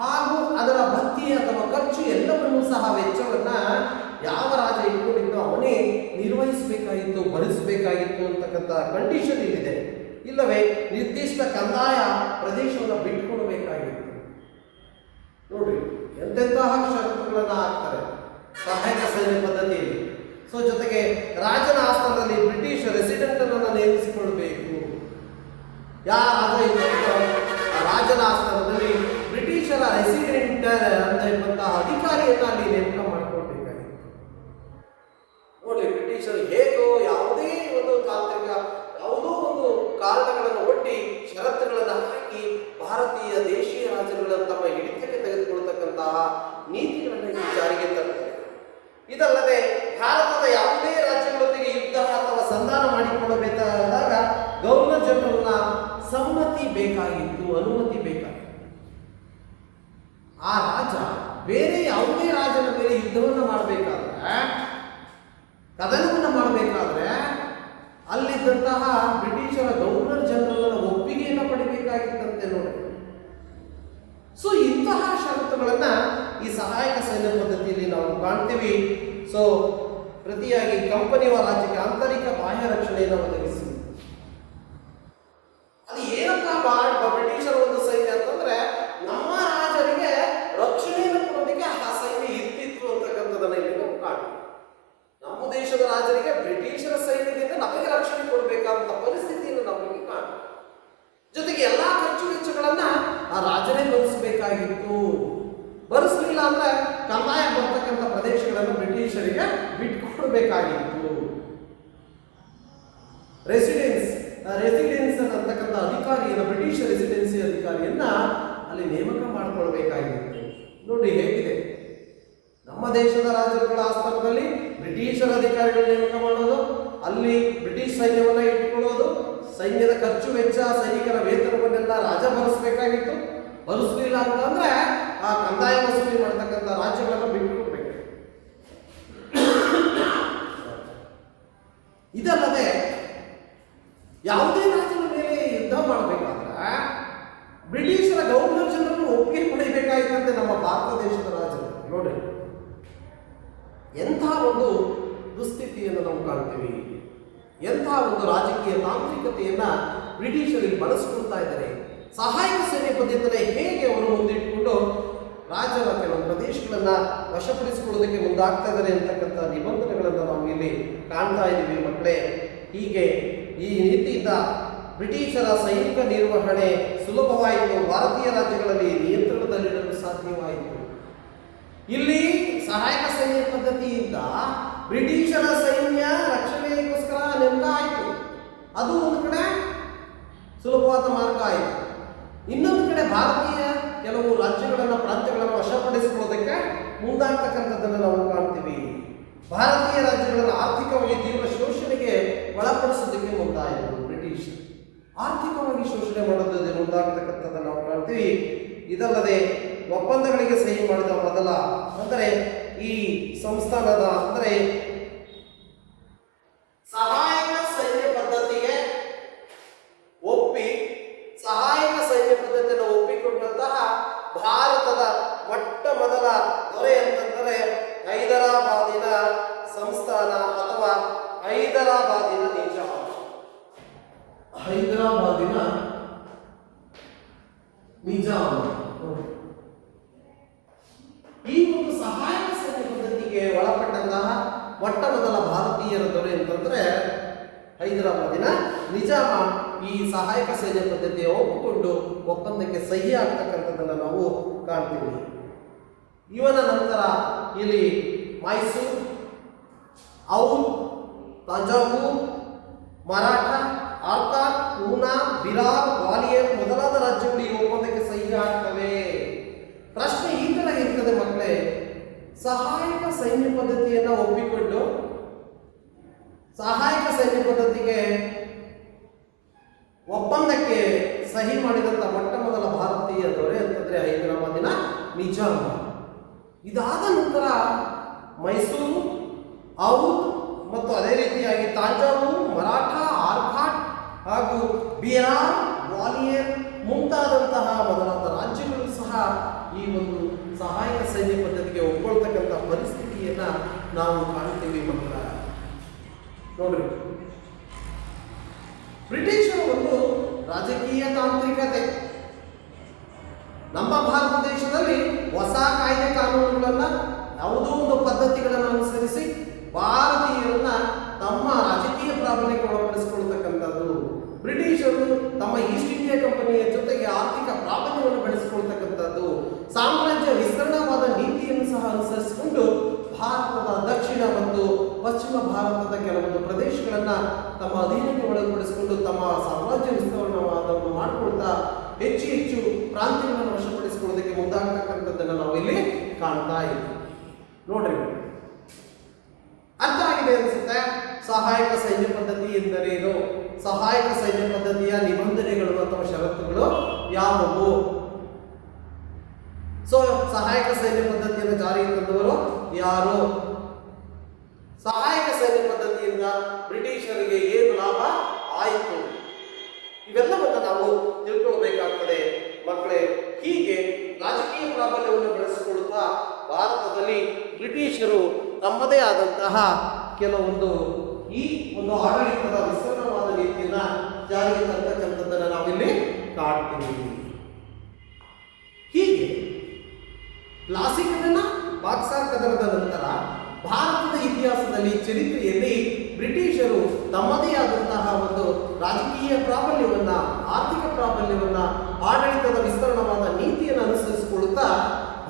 ಹಾಗೂ ಅದರ ಭತ್ಯೆ ಅಥವಾ ಖರ್ಚು ಎಲ್ಲವನ್ನೂ ಸಹ ವೆಚ್ಚವನ್ನ ಯಾವ ರಾಜ ಇಟ್ಕೊಂಡಿದ್ದೋ ಅವನೇ ನಿರ್ವಹಿಸಬೇಕಾಗಿತ್ತು, ಭರಿಸಬೇಕಾಗಿತ್ತು ಅಂತಕ್ಕಂಥ ಕಂಡೀಷನ್ ಇಲ್ಲಿದೆ. ಇಲ್ಲವೇ ನಿರ್ದಿಷ್ಟ ಕಂದಾಯ ಪ್ರದೇಶವನ್ನು ಬಿಟ್ಕೊಡ್ಬೇಕಾಗಿತ್ತು. ನೋಡ್ರಿ, ಎಂತೆಂತಹ ಷರತ್ತುಗಳನ್ನ ಹಾಕ್ತಾರೆ ಸಹಾಯಕ ಸೈನ್ಯ ಪದ್ಧತಿಯಲ್ಲಿ. ಜೊತೆಗೆ ರಾಜನ ಆಸ್ಥಾನದಲ್ಲಿ ಬ್ರಿಟಿಷ್ ರೆಸಿಡೆಂಟ್ ಅನ್ನು ನೇಮಿಸಿಕೊಳ್ಳಬೇಕು. ಯಾರ ರಾಜ ಇದ್ದಾರೋ ಆ ರಾಜನ ಆಸ್ಥಾನದಲ್ಲಿ ಬ್ರಿಟಿಷರ ರೆಸಿಡೆಂಟ್ ಅನ್ನುವಂತಹ ಅಧಿಕಾರಿಯನ್ನ ಅಲ್ಲಿ ನೇಮಕ ಮಾಡಿಕೊಳ್ಬೇಕಾಗಿತ್ತು. ನೋಡಿ, ಬ್ರಿಟಿಷರು ಹೇಗೋ ಯಾವುದೇ ಒಂದು ತಾಂತ್ರಿಕ ಯಾವುದೋ ಒಂದು ಕಾರಣಗಳನ್ನು ಒಡ್ಡಿ ಷರತ್ತುಗಳನ್ನು ಹಾಕಿ ಭಾರತೀಯ ದೇಶೀಯ ರಾಜ್ಯಗಳನ್ನು ತಮ್ಮ ಹಿಡಿತಕ್ಕೆ ತೆಗೆದುಕೊಳ್ಳತಕ್ಕಂತಹ ನೀತಿಗಳನ್ನು ಜಾರಿಗೆ ತರುತ್ತಾರೆ. ಇದಲ್ಲದೆ ಭಾರತದ ಯಾವುದೇ ರಾಜ್ಯಗಳೊಂದಿಗೆ ಯುದ್ಧ ಅಥವಾ ಸಂಧಾನ ಮಾಡಿಕೊಳ್ಳಬೇಕಾದಾಗ ಗವರ್ನರ್ ಜನರಲ್ನ ಸಮ್ಮತಿ ಬೇಕಾಗಿತ್ತು, ಅನುಮತಿ ಬೇಕಾಗಿತ್ತು. ಆ ರಾಜ ಬೇರೆ ಯಾವುದೇ ರಾಜನ ಮೇಲೆ ಯುದ್ಧವನ್ನು ಮಾಡಬೇಕಾದ್ರೆ, ಕದನವನ್ನು ಮಾಡಬೇಕಾದ್ರೆ ಅಲ್ಲಿದ್ದಂತಹ ಬ್ರಿಟಿಷರ ಗವರ್ನರ್ ಜನರಲ್ ಒಪ್ಪಿಗೆಯನ್ನು ಪಡಿಬೇಕಾಗಿತ್ತಂತೆ ನೋಡಿ. ಇಂತಹ ಷರತ್ತುಗಳನ್ನ ಈ ಸಹಾಯಕ ಸೈನ್ಯ ಪದ್ಧತಿಯಲ್ಲಿ ನಾವು ಕಾಣ್ತೀವಿ. ಪ್ರತಿಯಾಗಿ ಕಂಪನಿಯ ರಾಜ್ಯಕ್ಕೆ ಆಂತರಿಕ ಬಾಹ್ಯ ರಕ್ಷಣೆಯನ್ನು ಒದಗಿಸಿ. ಅದು ಏನಪ್ಪ ಬ್ರಿಟಿಷರ ಒಂದು ಸೈನ್ಯ ಅಂತಂದ್ರೆ, ನಮ್ಮ ರಾಜರಿಗೆ ರಕ್ಷಣೆಯನ್ನು ಕೊಡೋದಕ್ಕೆ ಆ ಸೈನ್ಯ ಇರ್ತಿತ್ತು ಅಂತಕ್ಕಂಥದ್ದನ್ನ ಇಲ್ಲಿ ನಾವು ಕಾಣ್ತೀವಿ. ನಮ್ಮ ದೇಶದ ರಾಜರಿಗೆ ಬ್ರಿಟಿಷರ ಸೈನ್ಯದಿಂದ ನಮಗೆ ರಕ್ಷಣೆ ಕೊಡಬೇಕಾದಂತ ಪರಿಸ್ಥಿತಿಯನ್ನು ನಮಗೆ ಕಾಣ್ತೀವಿ. ಜೊತೆಗೆ ಎಲ್ಲಾ ಖರ್ಚು ವೆಚ್ಚಗಳನ್ನ ಆ ರಾಜನೇ ಭರಿಸಬೇಕಾಗಿತ್ತು. ಭರಿಸಲಿಲ್ಲ ಅಂದ್ರೆ ಕಂದಾಯ ಬರ್ತಕ್ಕಂಥ ಪ್ರದೇಶಗಳನ್ನು ಬ್ರಿಟಿಷರಿಗೆ ಬಿಟ್ಟುಕೊಡಬೇಕಾಗಿತ್ತು. ರೆಸಿಡೆನ್ಸ್ ರೆಸಿಡೆನ್ಸ್ ಅಂತಕ್ಕಂಥ ಅಧಿಕಾರಿಯನ್ನು, ಬ್ರಿಟಿಷ್ ರೆಸಿಡೆನ್ಸಿ ಅಧಿಕಾರಿಯನ್ನ ಅಲ್ಲಿ ನೇಮಕ ಮಾಡಿಕೊಳ್ಬೇಕಾಗಿತ್ತು. ನೋಡಿ ಹೇಗಿದೆ, ನಮ್ಮ ದೇಶದ ರಾಜರುಗಳ ಆಸ್ಥಾನದಲ್ಲಿ ಬ್ರಿಟಿಷರ ಅಧಿಕಾರಿಗಳು ನೇಮಕ ಮಾಡೋದು, ಅಲ್ಲಿ ಬ್ರಿಟಿಷ್ ಸೈನ್ಯವನ್ನ ಇಟ್ಟುಕೊಳ್ಳೋದು, ಸೈನ್ಯದ ಖರ್ಚು ವೆಚ್ಚ, ಸೈನಿಕರ ವೇತನವನ್ನೆಲ್ಲ ರಾಜ ಭರಿಸಬೇಕಾಗಿತ್ತು. ಭರಿಸಲಿಲ್ಲ ಅಂತಂದ್ರೆ ಆ ಕಂದಾಯ ವಸೂಲಿ ಮಾಡತಕ್ಕಂಥ ರಾಜ್ಯಗಳನ್ನು ಬಿಟ್ಟುಕೊಡ್ಬೇಕು. ಇದಲ್ಲದೆ ಯಾವುದೇ ರಾಜ್ಯದ ಮೇಲೆ ಯುದ್ಧ ಮಾಡಬೇಕಾದ್ರೆ ಬ್ರಿಟಿಷರ ಗವರ್ನರ್ ಜನರಲ್ ಒಪ್ಪಿಗೆ ಪಡೆಯಬೇಕಾಗಿತ್ತಂತೆ ನಮ್ಮ ಭಾರತ ದೇಶದ ರಾಜರು. ನೋಡಿ ಎಂಥ ಒಂದು ದುಸ್ಥಿತಿಯನ್ನು ನಾವು ಕಾಣ್ತೀವಿ, ಎಂಥ ಒಂದು ರಾಜಕೀಯ ತಾಂತ್ರಿಕತೆಯನ್ನ ಬ್ರಿಟಿಷರಿಗೆ ಬಳಸಿಕೊಳ್ತಾ ಇದ್ದಾರೆ. ಸಹಾಯಕ ಸೇನೆ ಪದ್ಧತಿಯನ್ನು ಹೇಗೆ ಅವರು ಮುಂದಿಟ್ಟುಕೊಂಡು ರಾಜರ ಕೆಲವು ಪ್ರದೇಶಗಳನ್ನ ವಶಪಡಿಸಿಕೊಳ್ಳೋದಕ್ಕೆ ಮುಂದಾಗ್ತಾ ಇದ್ದಾರೆ ಅಂತಕ್ಕಂಥ ನಿಬಂಧನೆಗಳನ್ನು ನಾವು ಇಲ್ಲಿ ಕಾಣ್ತಾ ಇದ್ದೀವಿ ಮಕ್ಕಳೇ. ಹೀಗೆ ಈ ನೀತಿಯಿಂದ ಬ್ರಿಟಿಷರ ಸೈನಿಕ ನಿರ್ವಹಣೆ ಸುಲಭವಾಯಿತು, ಭಾರತೀಯ ರಾಜ್ಯಗಳಲ್ಲಿ ನಿಯಂತ್ರಣದಲ್ಲಿಡಲು ಸಾಧ್ಯವಾಯಿತು. ಇಲ್ಲಿ ಸಹಾಯಕ ಸೈನ್ಯ ಪದ್ಧತಿಯಿಂದ ಬ್ರಿಟಿಷರ ಸೈನ್ಯ ರಕ್ಷಣೆಗೋಸ್ಕರ ನೇಮಕ ಆಯಿತು, ಅದು ಒಂದು ಕಡೆ ಸುಲಭವಾದ ಮಾರ್ಗ ಆಯಿತು. ಇನ್ನೊಂದು ಕಡೆ ಭಾರತೀಯ ಕೆಲವು ರಾಜ್ಯಗಳನ್ನು, ಪ್ರಾಂತ್ಯಗಳನ್ನು ವಶಪಡಿಸಿಕೊಳ್ಳೋದಕ್ಕೆ ಮುಂದಾಗ್ತಕ್ಕಂಥದ್ದನ್ನು ನಾವು ಕಾಣ್ತೀವಿ. ಭಾರತೀಯ ರಾಜ್ಯಗಳನ್ನು ಆರ್ಥಿಕವಾಗಿ ತೀವ್ರ ಶೋಷಣೆಗೆ ಒಳಪಡಿಸೋದಕ್ಕೆ ಮುಂದಾಯಿತು ಬ್ರಿಟಿಷ್. ಆರ್ಥಿಕವಾಗಿ ಶೋಷಣೆ ಮಾಡೋದಕ್ಕೆ ಮುಂದಾಗ್ತಕ್ಕಂಥದ್ದನ್ನು ನಾವು ಕಾಣ್ತೀವಿ. ಇದಲ್ಲದೆ ಒಪ್ಪಂದಗಳಿಗೆ ಸಹಿ ಮಾಡಿದ ಮೊದಲ ಅಂದರೆ ಈ ಸಂಸ್ಥಾನದ ಅಂದರೆ ಸಹಾಯಕ ಸೈನ್ಯ ಪದ್ಧತಿಗೆ ಒಪ್ಪಿ ಸಹಾಯಕ ಸೈನ್ಯ ಪದ್ಧತಿಯನ್ನು ಒಪ್ಪಿಕೊಂಡಂತಹ ಭಾರತದ ಮೊಟ್ಟ ಮೊದಲ ದೊರೆ ಅಂತಂದರೆ ಹೈದರಾಬಾದಿನ ಸಂಸ್ಥಾನ ಅಥವಾ ಹೈದರಾಬಾದಿನ ನಿಜಾಮ. ಹೈದರಾಬಾದಿನ ನಿಜಾಮ ಈ ಒಂದು ಸಹಾಯಕ ಸೈನ್ಯ ಪದ್ಧತಿಗೆ ಒಳಪಟ್ಟಂತಹ ಮೊಟ್ಟ ಮೊದಲ ಭಾರತೀಯರ ದೊರೆ ಅಂತಂದ್ರೆ ಹೈದರಾಬಾದಿನ ನಿಜಾಮ ಈ ಸಹಾಯಕ ಸೈನ್ಯ ಪದ್ಧತಿಯ ಒಪ್ಪಿಕೊಂಡು ಒಪ್ಪಂದಕ್ಕೆ ಸಹಿ ಆಗ್ತಕ್ಕಂಥದ್ದನ್ನು ನಾವು ಕಾಣ್ತೀವಿ. ಇವನ ನಂತರ ಇಲ್ಲಿ ಮೈಸೂರು, ಔದ್, ತಂಜಾವೂರ್, ಮರಾಠ, ಆರ್ಕಾಟ್, ಪೂನಾ, ಬಿರಾರ್, ಗ್ವಾಲಿಯರ್ ಮೊದಲಾದ ರಾಜ್ಯಗಳು ಈ ಒಪ್ಪಂದಕ್ಕೆ ಸಹಿ ಆಗ್ತವೆ. ಪ್ರಶ್ನೆ ಈ ತರ ಇರ್ತದೆ ಮಕ್ಕಳೇ, ಸಹಾಯಕ ಸೈನ್ಯ ಪದ್ಧತಿಯನ್ನು ಒಪ್ಪಿಕೊಂಡು ಸಹಾಯಕ ಸೈನ್ಯ ಪದ್ಧತಿಗೆ ಒಪ್ಪಂದಕ್ಕೆ ಸಹಿ ಮಾಡಿದಂಥ ಮೊಟ್ಟ ಮೊದಲ ಭಾರತೀಯ ದೊರೆ ಅಂತಂದ್ರೆ ಹೈದರಾಬಾದಿನ ನಿಜಾಮ. ಇದಾದ ನಂತರ ಮೈಸೂರು, ಔದ್ ಮತ್ತು ಅದೇ ರೀತಿಯಾಗಿ ತಾಂಜಾವೂರು, ಮರಾಠ, ಆರ್ಕಾಟ್ ಹಾಗೂ ಬಿಹಾರ್, ಗ್ವಾಲಿಯರ್ ಮುಂತಾದಂತಹ ಮೊದಲಾದ ರಾಜ್ಯಗಳು ಸಹ ಈ ಒಂದು ಸಹಾಯಕ ಸೈನ್ಯ ಪದ್ಧತಿಗೆ ಒಪ್ಕೊಳ್ತಕ್ಕಂಥ ಪರಿಸ್ಥಿತಿಯನ್ನ ನಾವು ಕಾಣ್ತೀವಿ ಮಕ್ಕಳ. ನೋಡ್ರಿ, ಬ್ರಿಟಿಷರ ಒಂದು ರಾಜಕೀಯ ತಾಂತ್ರಿಕತೆ ನಮ್ಮ ಭಾರತ ದೇಶದಲ್ಲಿ ಹೊಸ ಕಾಯ್ದೆ ಕಾನೂನುಗಳನ್ನ ಯಾವುದೋ ಒಂದು ಪದ್ಧತಿಗಳನ್ನು ಅನುಸರಿಸಿ ಭಾರತೀಯರನ್ನ ತಮ್ಮ ರಾಜಕೀಯ ಪ್ರಾಬಲ್ಯಕ್ಕೆ ಒಳಪಡಿಸಿಕೊಳ್ತಕ್ಕಂಥದ್ದು. ಬ್ರಿಟಿಷರು ತಮ್ಮ ಈಸ್ಟ್ ಇಂಡಿಯಾ ಕಂಪನಿಯ ಜೊತೆಗೆ ಆರ್ಥಿಕ ಪ್ರಾಬಲ್ಯವನ್ನು ಬೆಳೆಸಿಕೊಳ್ತಕ್ಕಂಥದ್ದು, ಸಾಮ್ರಾಜ್ಯ ವಿಸ್ತರಣವಾದ ನೀತಿಯನ್ನು ಸಹ ಅನುಸರಿಸಿಕೊಂಡು ಭಾರತದ ದಕ್ಷಿಣ ಮತ್ತು ಪಶ್ಚಿಮ ಭಾರತದ ಕೆಲವೊಂದು ಪ್ರದೇಶಗಳನ್ನ ತಮ್ಮ ಅಧೀನಕ್ಕೆ ಒಳಪಡಿಸಿಕೊಂಡು ತಮ್ಮ ಸಾಮ್ರಾಜ್ಯ ವಿಸ್ತರಣವಾದವನ್ನು ಮಾಡಿಕೊಳ್ತಾ ಹೆಚ್ಚು ಹೆಚ್ಚು ಪ್ರಾಂತ್ಯಗಳನ್ನು ವಶಪಡಿಸಿಕೊಳ್ಳೋದಕ್ಕೆ ಮುಂದಾಗತಕ್ಕಂಥದ್ದನ್ನು ನಾವು ಇಲ್ಲಿ ಕಾಣ್ತಾ ಇದ್ದೀವಿ. ನೋಡ್ರಿ, ಅರ್ಥ ಆಗಿದೆ ಅನ್ಸುತ್ತೆ. ಸಹಾಯಕ ಸೈನ್ಯ ಪದ್ಧತಿ ಎಂದರೇನು, ಸಹಾಯಕ ಸೈನ್ಯ ಪದ್ಧತಿಯ ನಿಬಂಧನೆಗಳು ಅಥವಾ ಷರತ್ತುಗಳು ಯಾವುವು? ಸೊ ಸಹಾಯಕ ಸೈನ್ಯ ಪದ್ಧತಿಯನ್ನು ಜಾರಿಗೆ ತಂದವರು ಯಾರು? ಸಹಾಯಕ ಸೈನ್ಯ ಪದ್ಧತಿಯಿಂದ ಬ್ರಿಟಿಷರಿಗೆ ಏನು ಲಾಭ ಆಯಿತು? ಇವೆಲ್ಲವನ್ನು ನಾವು ತಿಳ್ಕೊಳ್ಬೇಕಾಗ್ತದೆ ಮಕ್ಕಳೇ. ಹೀಗೆ ರಾಜಕೀಯ ಪ್ರಾಬಲ್ಯವನ್ನು ಬೆಳೆಸಿಕೊಳ್ಳುತ್ತಾ ಭಾರತದಲ್ಲಿ ಬ್ರಿಟಿಷರು ತಮ್ಮದೇ ಆದಂತಹ ಕೆಲವೊಂದು ಈ ಒಂದು ಆಡಳಿತದ ವಿಸ್ತರಣವಾದ ನೀತಿಯನ್ನ ಜಾರಿಗೆ ತರ್ತಕ್ಕಂಥದ್ದನ್ನು ನಾವಿಲ್ಲಿ ಕಾಣ್ತೀವಿ. ಹೀಗೆ ಪ್ಲಾಸಿಕನ್ನ ಬಾಕ್ಸಾರ್ ಕದನದ ನಂತರ ಭಾರತದ ಇತಿಹಾಸದಲ್ಲಿ, ಚರಿತ್ರೆಯಲ್ಲಿ ಬ್ರಿಟಿಷರು ತಮ್ಮದೇ ಆದಂತಹ ಒಂದು ರಾಜಕೀಯ ಪ್ರಾಬಲ್ಯವನ್ನ, ಆರ್ಥಿಕ ಪ್ರಾಬಲ್ಯವನ್ನ, ಆಡಳಿತದ ವಿಸ್ತರಣವಾದ ನೀತಿಯನ್ನು ಅನುಸರಿಸಿಕೊಳ್ಳುತ್ತಾ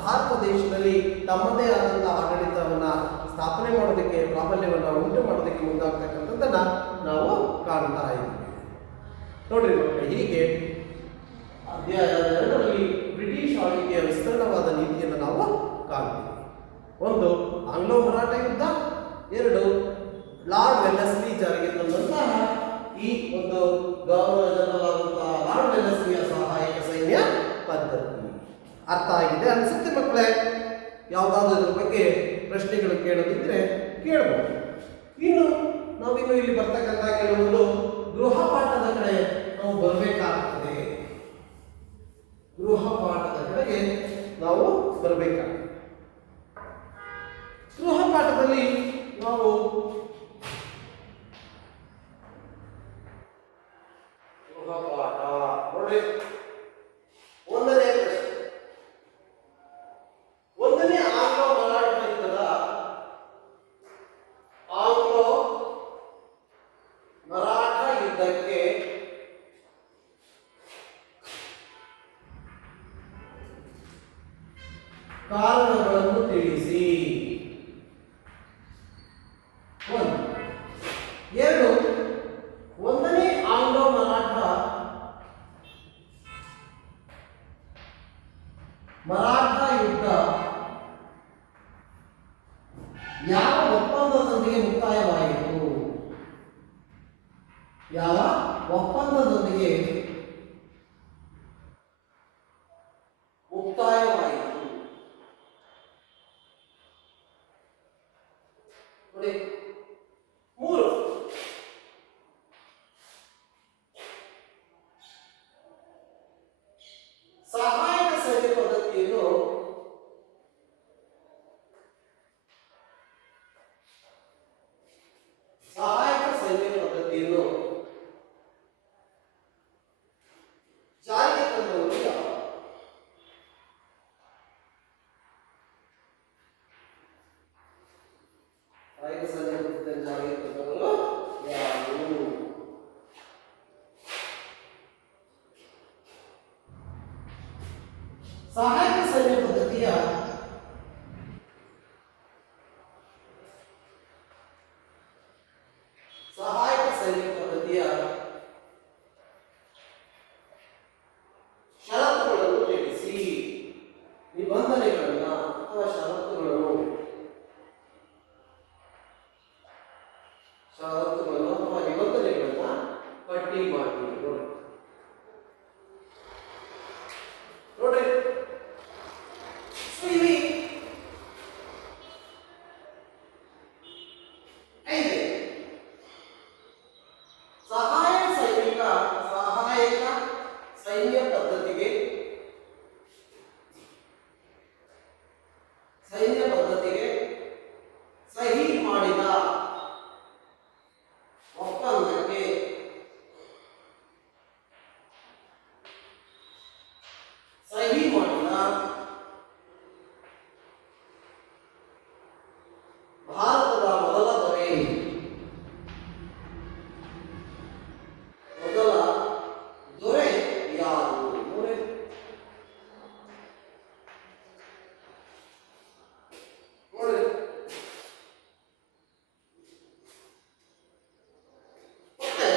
ಭಾರತ ದೇಶದಲ್ಲಿ ತಮ್ಮದೇ ಆದಂತಹ ಆಡಳಿತವನ್ನ ಸ್ಥಾಪನೆ ಮಾಡೋದಕ್ಕೆ, ಪ್ರಾಬಲ್ಯವನ್ನ ಉಂಟು ಮಾಡೋದಕ್ಕೆ ಮುಂದಾಗ್ತಕ್ಕಂಥದ್ದನ್ನ ನಾವು ಕಾಣ್ತಾ ಇದ್ದೀವಿ. ನೋಡ್ರಿ ಮಕ್ಕಳೇ, ಹೀಗೆ ಅಧ್ಯಾಯ 2ರಲ್ಲಿ ಬ್ರಿಟಿಷ್ ಆಳ್ವಿಕೆಯ ವಿಸ್ತರಣವಾದ ನೀತಿಯನ್ನು ನಾವು ಕಾಣ್ತೀವಿ. ಒಂದು, ಆಂಗ್ಲೋ ಮರಾಠ ಯುದ್ಧ. 2, ಲಾರ್ಡ್ ವೆಲ್ಲೆಸ್ಲಿ ಜಾರಿಗೆ ತಂದಂತಹ ಈ ಒಂದು ಗವರ್ನರ್ ಜನರಲ್ ಆದಂತಹ ಲಾರ್ಡ್ ವೆಲ್ಲೆಸ್ಲಿಯ ಸಹಾಯಕ ಸೈನ್ಯ ಪದ್ಧತಿ. ಅರ್ಥ ಆಗಿದೆ ಅನ್ಸುತ್ತೆ ಮಕ್ಕಳೇ? ಯಾವುದಾದ್ರೂ ಇದ್ರ ಬಗ್ಗೆ ಪ್ರಶ್ನೆಗಳು ಕೇಳೋದಿದ್ರೆ ಕೇಳಬಹುದು. ಇನ್ನು ನಾವಿನ್ನು ಇಲ್ಲಿ ಬರ್ತಕ್ಕಂಥ ಕೆಲವೊಂದು ಗೃಹ ಪಾಠದ ಕಡೆ ನಾವು ಬರಬೇಕಾಗ್ತದೆ. ಗೃಹ ಪಾಠದ ಕಡೆಗೆ ನಾವು ಬರಬೇಕಾಗ್ತದೆ. ಗೃಹ ಪಾಠದಲ್ಲಿ ನಾವು ಗೃಹ ಪಾಠ ನೋಡಿ, ಒಂದನೇ ಪ್ರಶ್ನೆ, ಒಂದನೇ ಆಂಗ್ಲೋ ಮರಾಠ ಯುದ್ಧದ ಆಂಗ್ಲೋ ಮರಾಠ ಯುದ್ಧಕ್ಕೆ ಕಾರಣಗಳನ್ನು ತಿಳಿಸಿ. 1. 2, ಒಂದನೇ ಆಂಗ್ಲೋ ಮರಾಠ ಯುದ್ಧ ಯಾವ ಒಪ್ಪಂದದೊಂದಿಗೆ ಮುಕ್ತಾಯವಾಯಿತು? ಯಾವ ಒಪ್ಪಂದದೊಂದಿಗೆ ಮುಕ್ತಾಯವಾಯಿತು? ನೋಡಿ. 3, ಸಹಾಯಕ ಸೈನ್ಯ ಪದ್ಧತಿಯನ್ನು ಜಾರಿಗೆ ತಂದವರು ಯಾರು? ಸಹಾಯಕ ಸೈನ್ಯ ಪದ್ಧತಿಯನ್ನು ಜಾರಿಗೆ ತಂದವರು ಯಾರು? ಸಹಾಯಕ ಸೈನ್ಯ ಪದ್ಧತಿಯ ಷರತ್ತುಗಳನ್ನು ತಿಳಿಸಿ. ನಿಬಂಧನೆಗಳನ್ನ ಅಥವಾ ಷರತ್ತುಗಳನ್ನು ಅಥವಾ ನಿಬಂಧನೆಗಳನ್ನ ಪಟ್ಟಿ ಮಾಡಿ. ನೋಡ್ರಿ, ಇಲ್ಲಿ 5 ಸಹಾಯಕ ಸೈನ್ಯ ಪದ್ಧತಿಗೆ ಸಹಿ ಮಾಡಿದ ಒಪ್ಪಂದಕ್ಕೆ ಸಹಿ ಮಾಡಿದ ಭಾರತದ ಮೊದಲ ದೊರೆ ಯಾರು? ಮತ್ತೆ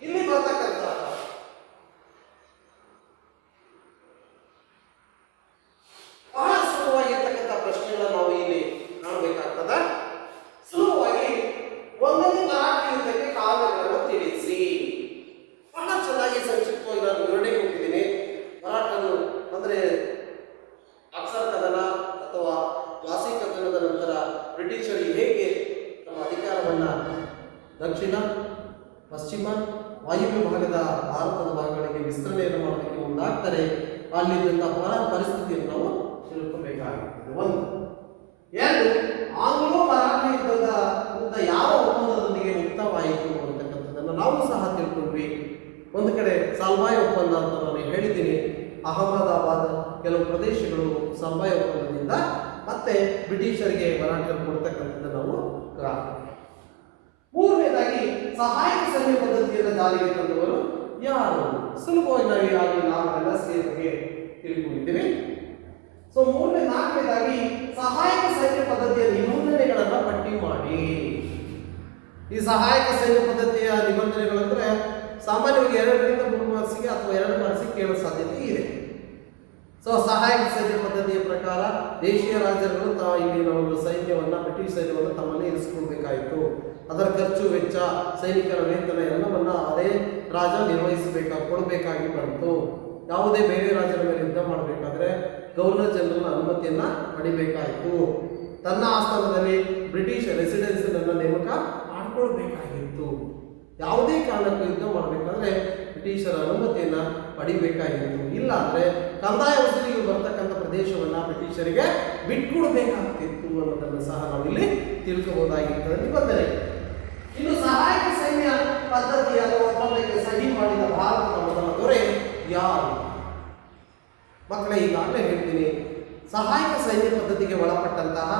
ಇಲ್ಲಿ ಬರ್ತಕ್ಕಂಥ ಬಹಳ ಸುಲಭವಾಗಿರ್ತಕ್ಕಂಥ ಪ್ರಶ್ನೆಗಳನ್ನ ನಾವು ಇಲ್ಲಿ ಕಾಣಬೇಕಾಗ್ತದ. ಸುಲಭವಾಗಿ ಒಂದನೇ ಮರಾಠ ಯುದ್ಧಕ್ಕೆ ಕಾರಣಗಳನ್ನು ತಿಳಿಸಿ. ಬಹಳ ಚೆನ್ನಾಗಿ ಸಂಕ್ಷಿಪ್ತವಾಗಿ ನಾನು ವಿವರಣೆ ಕೊಟ್ಟಿದ್ದೀನಿ. ಮರಾಠರು ಅಂದರೆ ಅಕ್ಸರ್ ಕದನ ಅಥವಾ ಪ್ಲಾಸಿ ಕದನದ ನಂತರ ಬ್ರಿಟಿಷರು ಹೇಗೆ ತಮ್ಮ ಅಧಿಕಾರವನ್ನು ದಕ್ಷಿಣ, ಪಶ್ಚಿಮ, ವಾಯುವ್ಯ ಭಾಗದ ಭಾರತದ ಭಾಗಗಳಿಗೆ ವಿಸ್ತರಣೆಯನ್ನು ಮಾಡೋದಕ್ಕೆ ಮುಂದಾಗ್ತಾರೆ, ಅಲ್ಲಿದ್ದಂತಹ ಪರಿಸ್ಥಿತಿಯನ್ನು ನಾವು ತಿಳ್ಕೊಬೇಕಾಗುತ್ತದೆ. 1. 2, ಆಂಗ್ಲೋ ಮರಾಠ ಯುದ್ಧ ಯಾವ ಒಪ್ಪಂದದೊಂದಿಗೆ ಮುಕ್ತವಾಯಿತು ಅಂತಕ್ಕಂಥದ್ದನ್ನು ನಾವು ಸಹ ತಿಳ್ಕೊಂಡ್ವಿ. ಒಂದು ಕಡೆ ಸಾಲ್ವಾಯ್ ಒಪ್ಪಂದ ಅಂತ ನಾನು ಹೇಳಿದ್ದೀನಿ. ಅಹಮದಾಬಾದ್ ಕೆಲವು ಪ್ರದೇಶಗಳು ಸಾಲ್ವಾಯ್ ಒಪ್ಪಂದದಿಂದ ಮತ್ತೆ ಬ್ರಿಟಿಷರಿಗೆ ಮರಾಠರು ಕೊಡ್ತಕ್ಕಂಥದ್ದು ನಾವು ಕಾಣ್ತೀವಿ. 3ನೇದಾಗಿ ಸಹಾಯಕ ಸೈನ್ಯ ಪದ್ಧತಿಯನ್ನು ಜಾರಿಗೆ ತಂದವರು ಯಾರು? ಸುಲಭವಾಗಿ ನಾವು ಈಗಾಗಲೇ ಬಗ್ಗೆ ತಿಳ್ಕೊಂಡಿದ್ದೀವಿ. ಸೊ 4ನೇದಾಗಿ ಸಹಾಯಕ ಸೈನ್ಯ ಪದ್ಧತಿಯ ನಿಬಂಧನೆಗಳನ್ನು ಪಟ್ಟಿ ಮಾಡಿ. ಈ ಸಹಾಯಕ ಸೈನ್ಯ ಪದ್ಧತಿಯ ನಿಬಂಧನೆಗಳಂದ್ರೆ ಸಾಮಾನ್ಯವಾಗಿ 2ರಿಂದ 3 ಮಾರ್ಕ್ಸಿಗೆ ಅಥವಾ 2 ಮಾರ್ಕ್ಸಿಗೆ ಕೇಳೋ ಸಾಧ್ಯತೆ ಇದೆ. ಸೊ ಸಹಾಯಕ ಸೈನ್ಯ ಪದ್ಧತಿಯ ಪ್ರಕಾರ ದೇಶೀಯ ರಾಜರುಗಳು ಇಲ್ಲಿನ ಒಂದು ಸೈನ್ಯವನ್ನ, ಬ್ರಿಟಿಷ್ ಸೈನ್ಯವನ್ನು ತಮ್ಮಲ್ಲಿ ಇರಿಸಿಕೊಳ್ಬೇಕಾಯಿತು. ಅದರ ಖರ್ಚು ವೆಚ್ಚ, ಸೈನಿಕರ ವೇತನ ಎಲ್ಲವನ್ನ ಅದೇ ರಾಜ ಕೊಡಬೇಕಾಗಿ ಬಂತು. ಯಾವುದೇ ಬೇರೆ ರಾಜರ ಮೇಲೆ ಯುದ್ಧ ಮಾಡಬೇಕಾದ್ರೆ ಗವರ್ನರ್ ಜನರಲ್ ಅನುಮತಿಯನ್ನ ಪಡಿಬೇಕಾಯಿತು. ತನ್ನ ಆಸ್ಥಾನದಲ್ಲಿ ಬ್ರಿಟಿಷ್ ರೆಸಿಡೆನ್ಸಿನ ನೇಮಕ ಮಾಡಿಕೊಳ್ಬೇಕಾಗಿತ್ತು. ಯಾವುದೇ ಕಾರಣಕ್ಕೂ ಯುದ್ಧ ಮಾಡಬೇಕಾದ್ರೆ ಬ್ರಿಟಿಷರ ಅನುಮತಿಯನ್ನ ಪಡಿಬೇಕಾಗಿತ್ತು. ಇಲ್ಲ ಅಂದ್ರೆ ಕಂದಾಯ ವಸೂಲಿಗೆ ಬರ್ತಕ್ಕಂಥ ಪ್ರದೇಶವನ್ನ ಬ್ರಿಟಿಷರಿಗೆ ಬಿಟ್ಕೊಡ್ಬೇಕಾಗ್ತಿತ್ತು ಅನ್ನೋದನ್ನು ಸಹ ನಾವಿಲ್ಲಿ ತಿಳ್ಕೋಬಹುದಾಗಿರ್ತದೆ ನಿಬಂಧನೆ. ಇನ್ನು ಸಹಾಯಕ ಸೈನ್ಯ ಪದ್ಧತಿ ಅಥವಾ ಒಪ್ಪಂದಕ್ಕೆ ಸಹಿ ಮಾಡಿದ ಭಾರತದ ಮೊದಲ ದೊರೆ ಯಾರು? ಮಕ್ಕಳೇ, ಈಗಾಗಲೇ ಹೇಳ್ತೀನಿ, ಸಹಾಯಕ ಸೈನ್ಯ ಪದ್ಧತಿಗೆ ಒಳಪಟ್ಟಂತಹ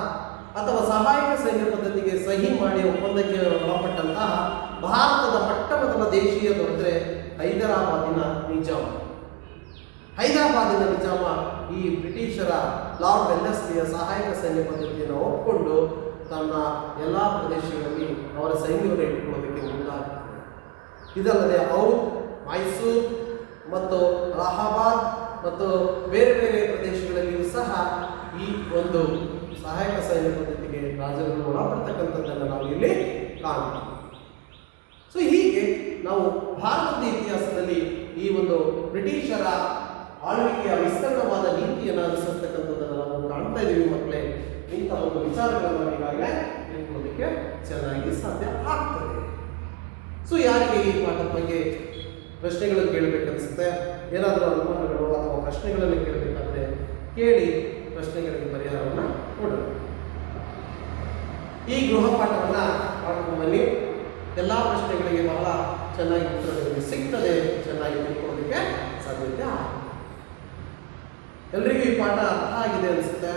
ಅಥವಾ ಸಹಾಯಕ ಸೈನ್ಯ ಪದ್ಧತಿಗೆ ಸಹಿ ಮಾಡಿ ಒಪ್ಪಂದಕ್ಕೆ ಒಳಪಟ್ಟಂತಹ ಭಾರತದ ಮೊದಲ ದೇಶೀಯ ದೊರೆತರೆ ಹೈದರಾಬಾದಿನ ನಿಜಾಮ. ಹೈದರಾಬಾದಿನ ನಿಜಾಮ ಈ ಬ್ರಿಟಿಷರ ಲಾರ್ಡ್ ವೆಲ್ಲೆಸ್ಲಿಯ ಸಹಾಯಕ ಸೈನ್ಯ ಪದ್ಧತಿಯನ್ನು ಒಪ್ಪಿಕೊಂಡು ತನ್ನ ಎಲ್ಲ ಪ್ರದೇಶಗಳಲ್ಲಿ ಅವರ ಸೈನ್ಯವನ್ನು ಇಟ್ಟುಕೊಳ್ಳೋದಕ್ಕೆ ಮುಂದಾಗ್ತದೆ. ಇದಲ್ಲದೆ ಔಧ್, ಮೈಸೂರು ಮತ್ತು ಅಲಹಾಬಾದ್ ಮತ್ತು ಬೇರೆ ಬೇರೆ ಪ್ರದೇಶಗಳಲ್ಲಿಯೂ ಸಹ ಈ ಒಂದು ಸಹಾಯಕ ಸೈನ್ಯ ಪದ್ಧತಿಗೆ ರಾಜರುಗಳು ಒಳಪಡ್ತಕ್ಕಂಥದ್ದನ್ನು ನಾವು ಇಲ್ಲಿ ಕಾಣ್ತೀವಿ. ಸೊ ಹೀಗೆ ನಾವು ಭಾರತದ ಇತಿಹಾಸದಲ್ಲಿ ಈ ಒಂದು ಬ್ರಿಟಿಷರ ಆಳ್ವಿಕೆಯ ವಿಸ್ತರಣವಾದ ನೀತಿಯನ್ನು ಅನುಸರಿಸ್ತಕ್ಕಂಥದ್ದನ್ನು ನಾವು ಕಾಣ್ತಾ ಇದ್ದೀವಿ ಮಕ್ಕಳೇ. ಇಂಥ ಒಂದು ವಿಚಾರಗಳನ್ನು ಈಗಾಗಲೇ ತಿಳ್ಕೊಳ್ಳೋದಕ್ಕೆ ಚೆನ್ನಾಗಿ ಸಾಧ್ಯ ಆಗ್ತದೆ. ಸೊ ಯಾರಿಗೆ ಈ ಪಾಠದ ಬಗ್ಗೆ ಪ್ರಶ್ನೆಗಳು ಕೇಳಬೇಕನ್ಸುತ್ತೆ, ಏನಾದರೂ ಅನುಮಾನಗಳು ಅಥವಾ ಪ್ರಶ್ನೆಗಳನ್ನು ಕೇಳಬೇಕಾದ್ರೆ ಕೇಳಿ, ಪ್ರಶ್ನೆಗಳಿಗೆ ಪರಿಹಾರವನ್ನು ಕೊಡೋಣ. ಈ ಗೃಹ ಪಾಠವನ್ನು ಮಾಡ್ಕೊಂಡು ಬನ್ನಿ. ಎಲ್ಲ ಪ್ರಶ್ನೆಗಳಿಗೆ ಬಹಳ ಚೆನ್ನಾಗಿ ಉತ್ತರಗಳಿಗೆ ಸಿಗ್ತದೆ, ಚೆನ್ನಾಗಿ ತಿಳ್ಕೊಳ್ಳೋದಕ್ಕೆ ಸಾಧ್ಯತೆ ಆಗ್ತದೆ. ಎಲ್ರಿಗೂ ಈ ಪಾಠ ಅರ್ಥ ಆಗಿದೆ ಅನಿಸುತ್ತೆ.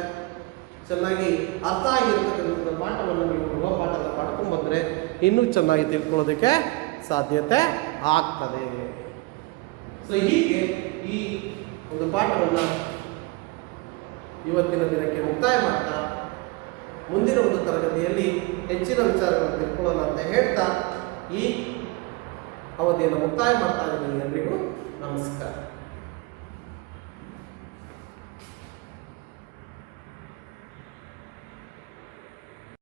ಚೆನ್ನಾಗಿ ಅರ್ಥ ಆಗಿರ್ತಕ್ಕಂಥ ಪಾಠವನ್ನು ನೀವು ಗೃಹ ಪಾಠದ ಮಾಡ್ಕೊಂಡ್ಬಂದರೆ ಇನ್ನೂ ಚೆನ್ನಾಗಿ ತಿಳ್ಕೊಳ್ಳೋದಕ್ಕೆ ಸಾಧ್ಯತೆ ಆಗ್ತದೆ. ಸೊ ಹೀಗೆ ಈ ಒಂದು ಪಾಠವನ್ನು ಇವತ್ತಿನ ದಿನಕ್ಕೆ ಮುಕ್ತಾಯ ಮಾಡ್ತಾ ಮುಂದಿನ ಒಂದು ತರಗತಿಯಲ್ಲಿ ಹೆಚ್ಚಿನ ವಿಚಾರಗಳನ್ನು ತಿಳ್ಕೊಳ್ಳೋಣ ಅಂತ ಹೇಳ್ತಾ ಈ ಅವಧಿಯನ್ನು ಮುಕ್ತಾಯ ಮಾಡ್ತಾ ಇದ್ದೀನಿ. ಎಲ್ರಿಗೂ ನಮಸ್ಕಾರ.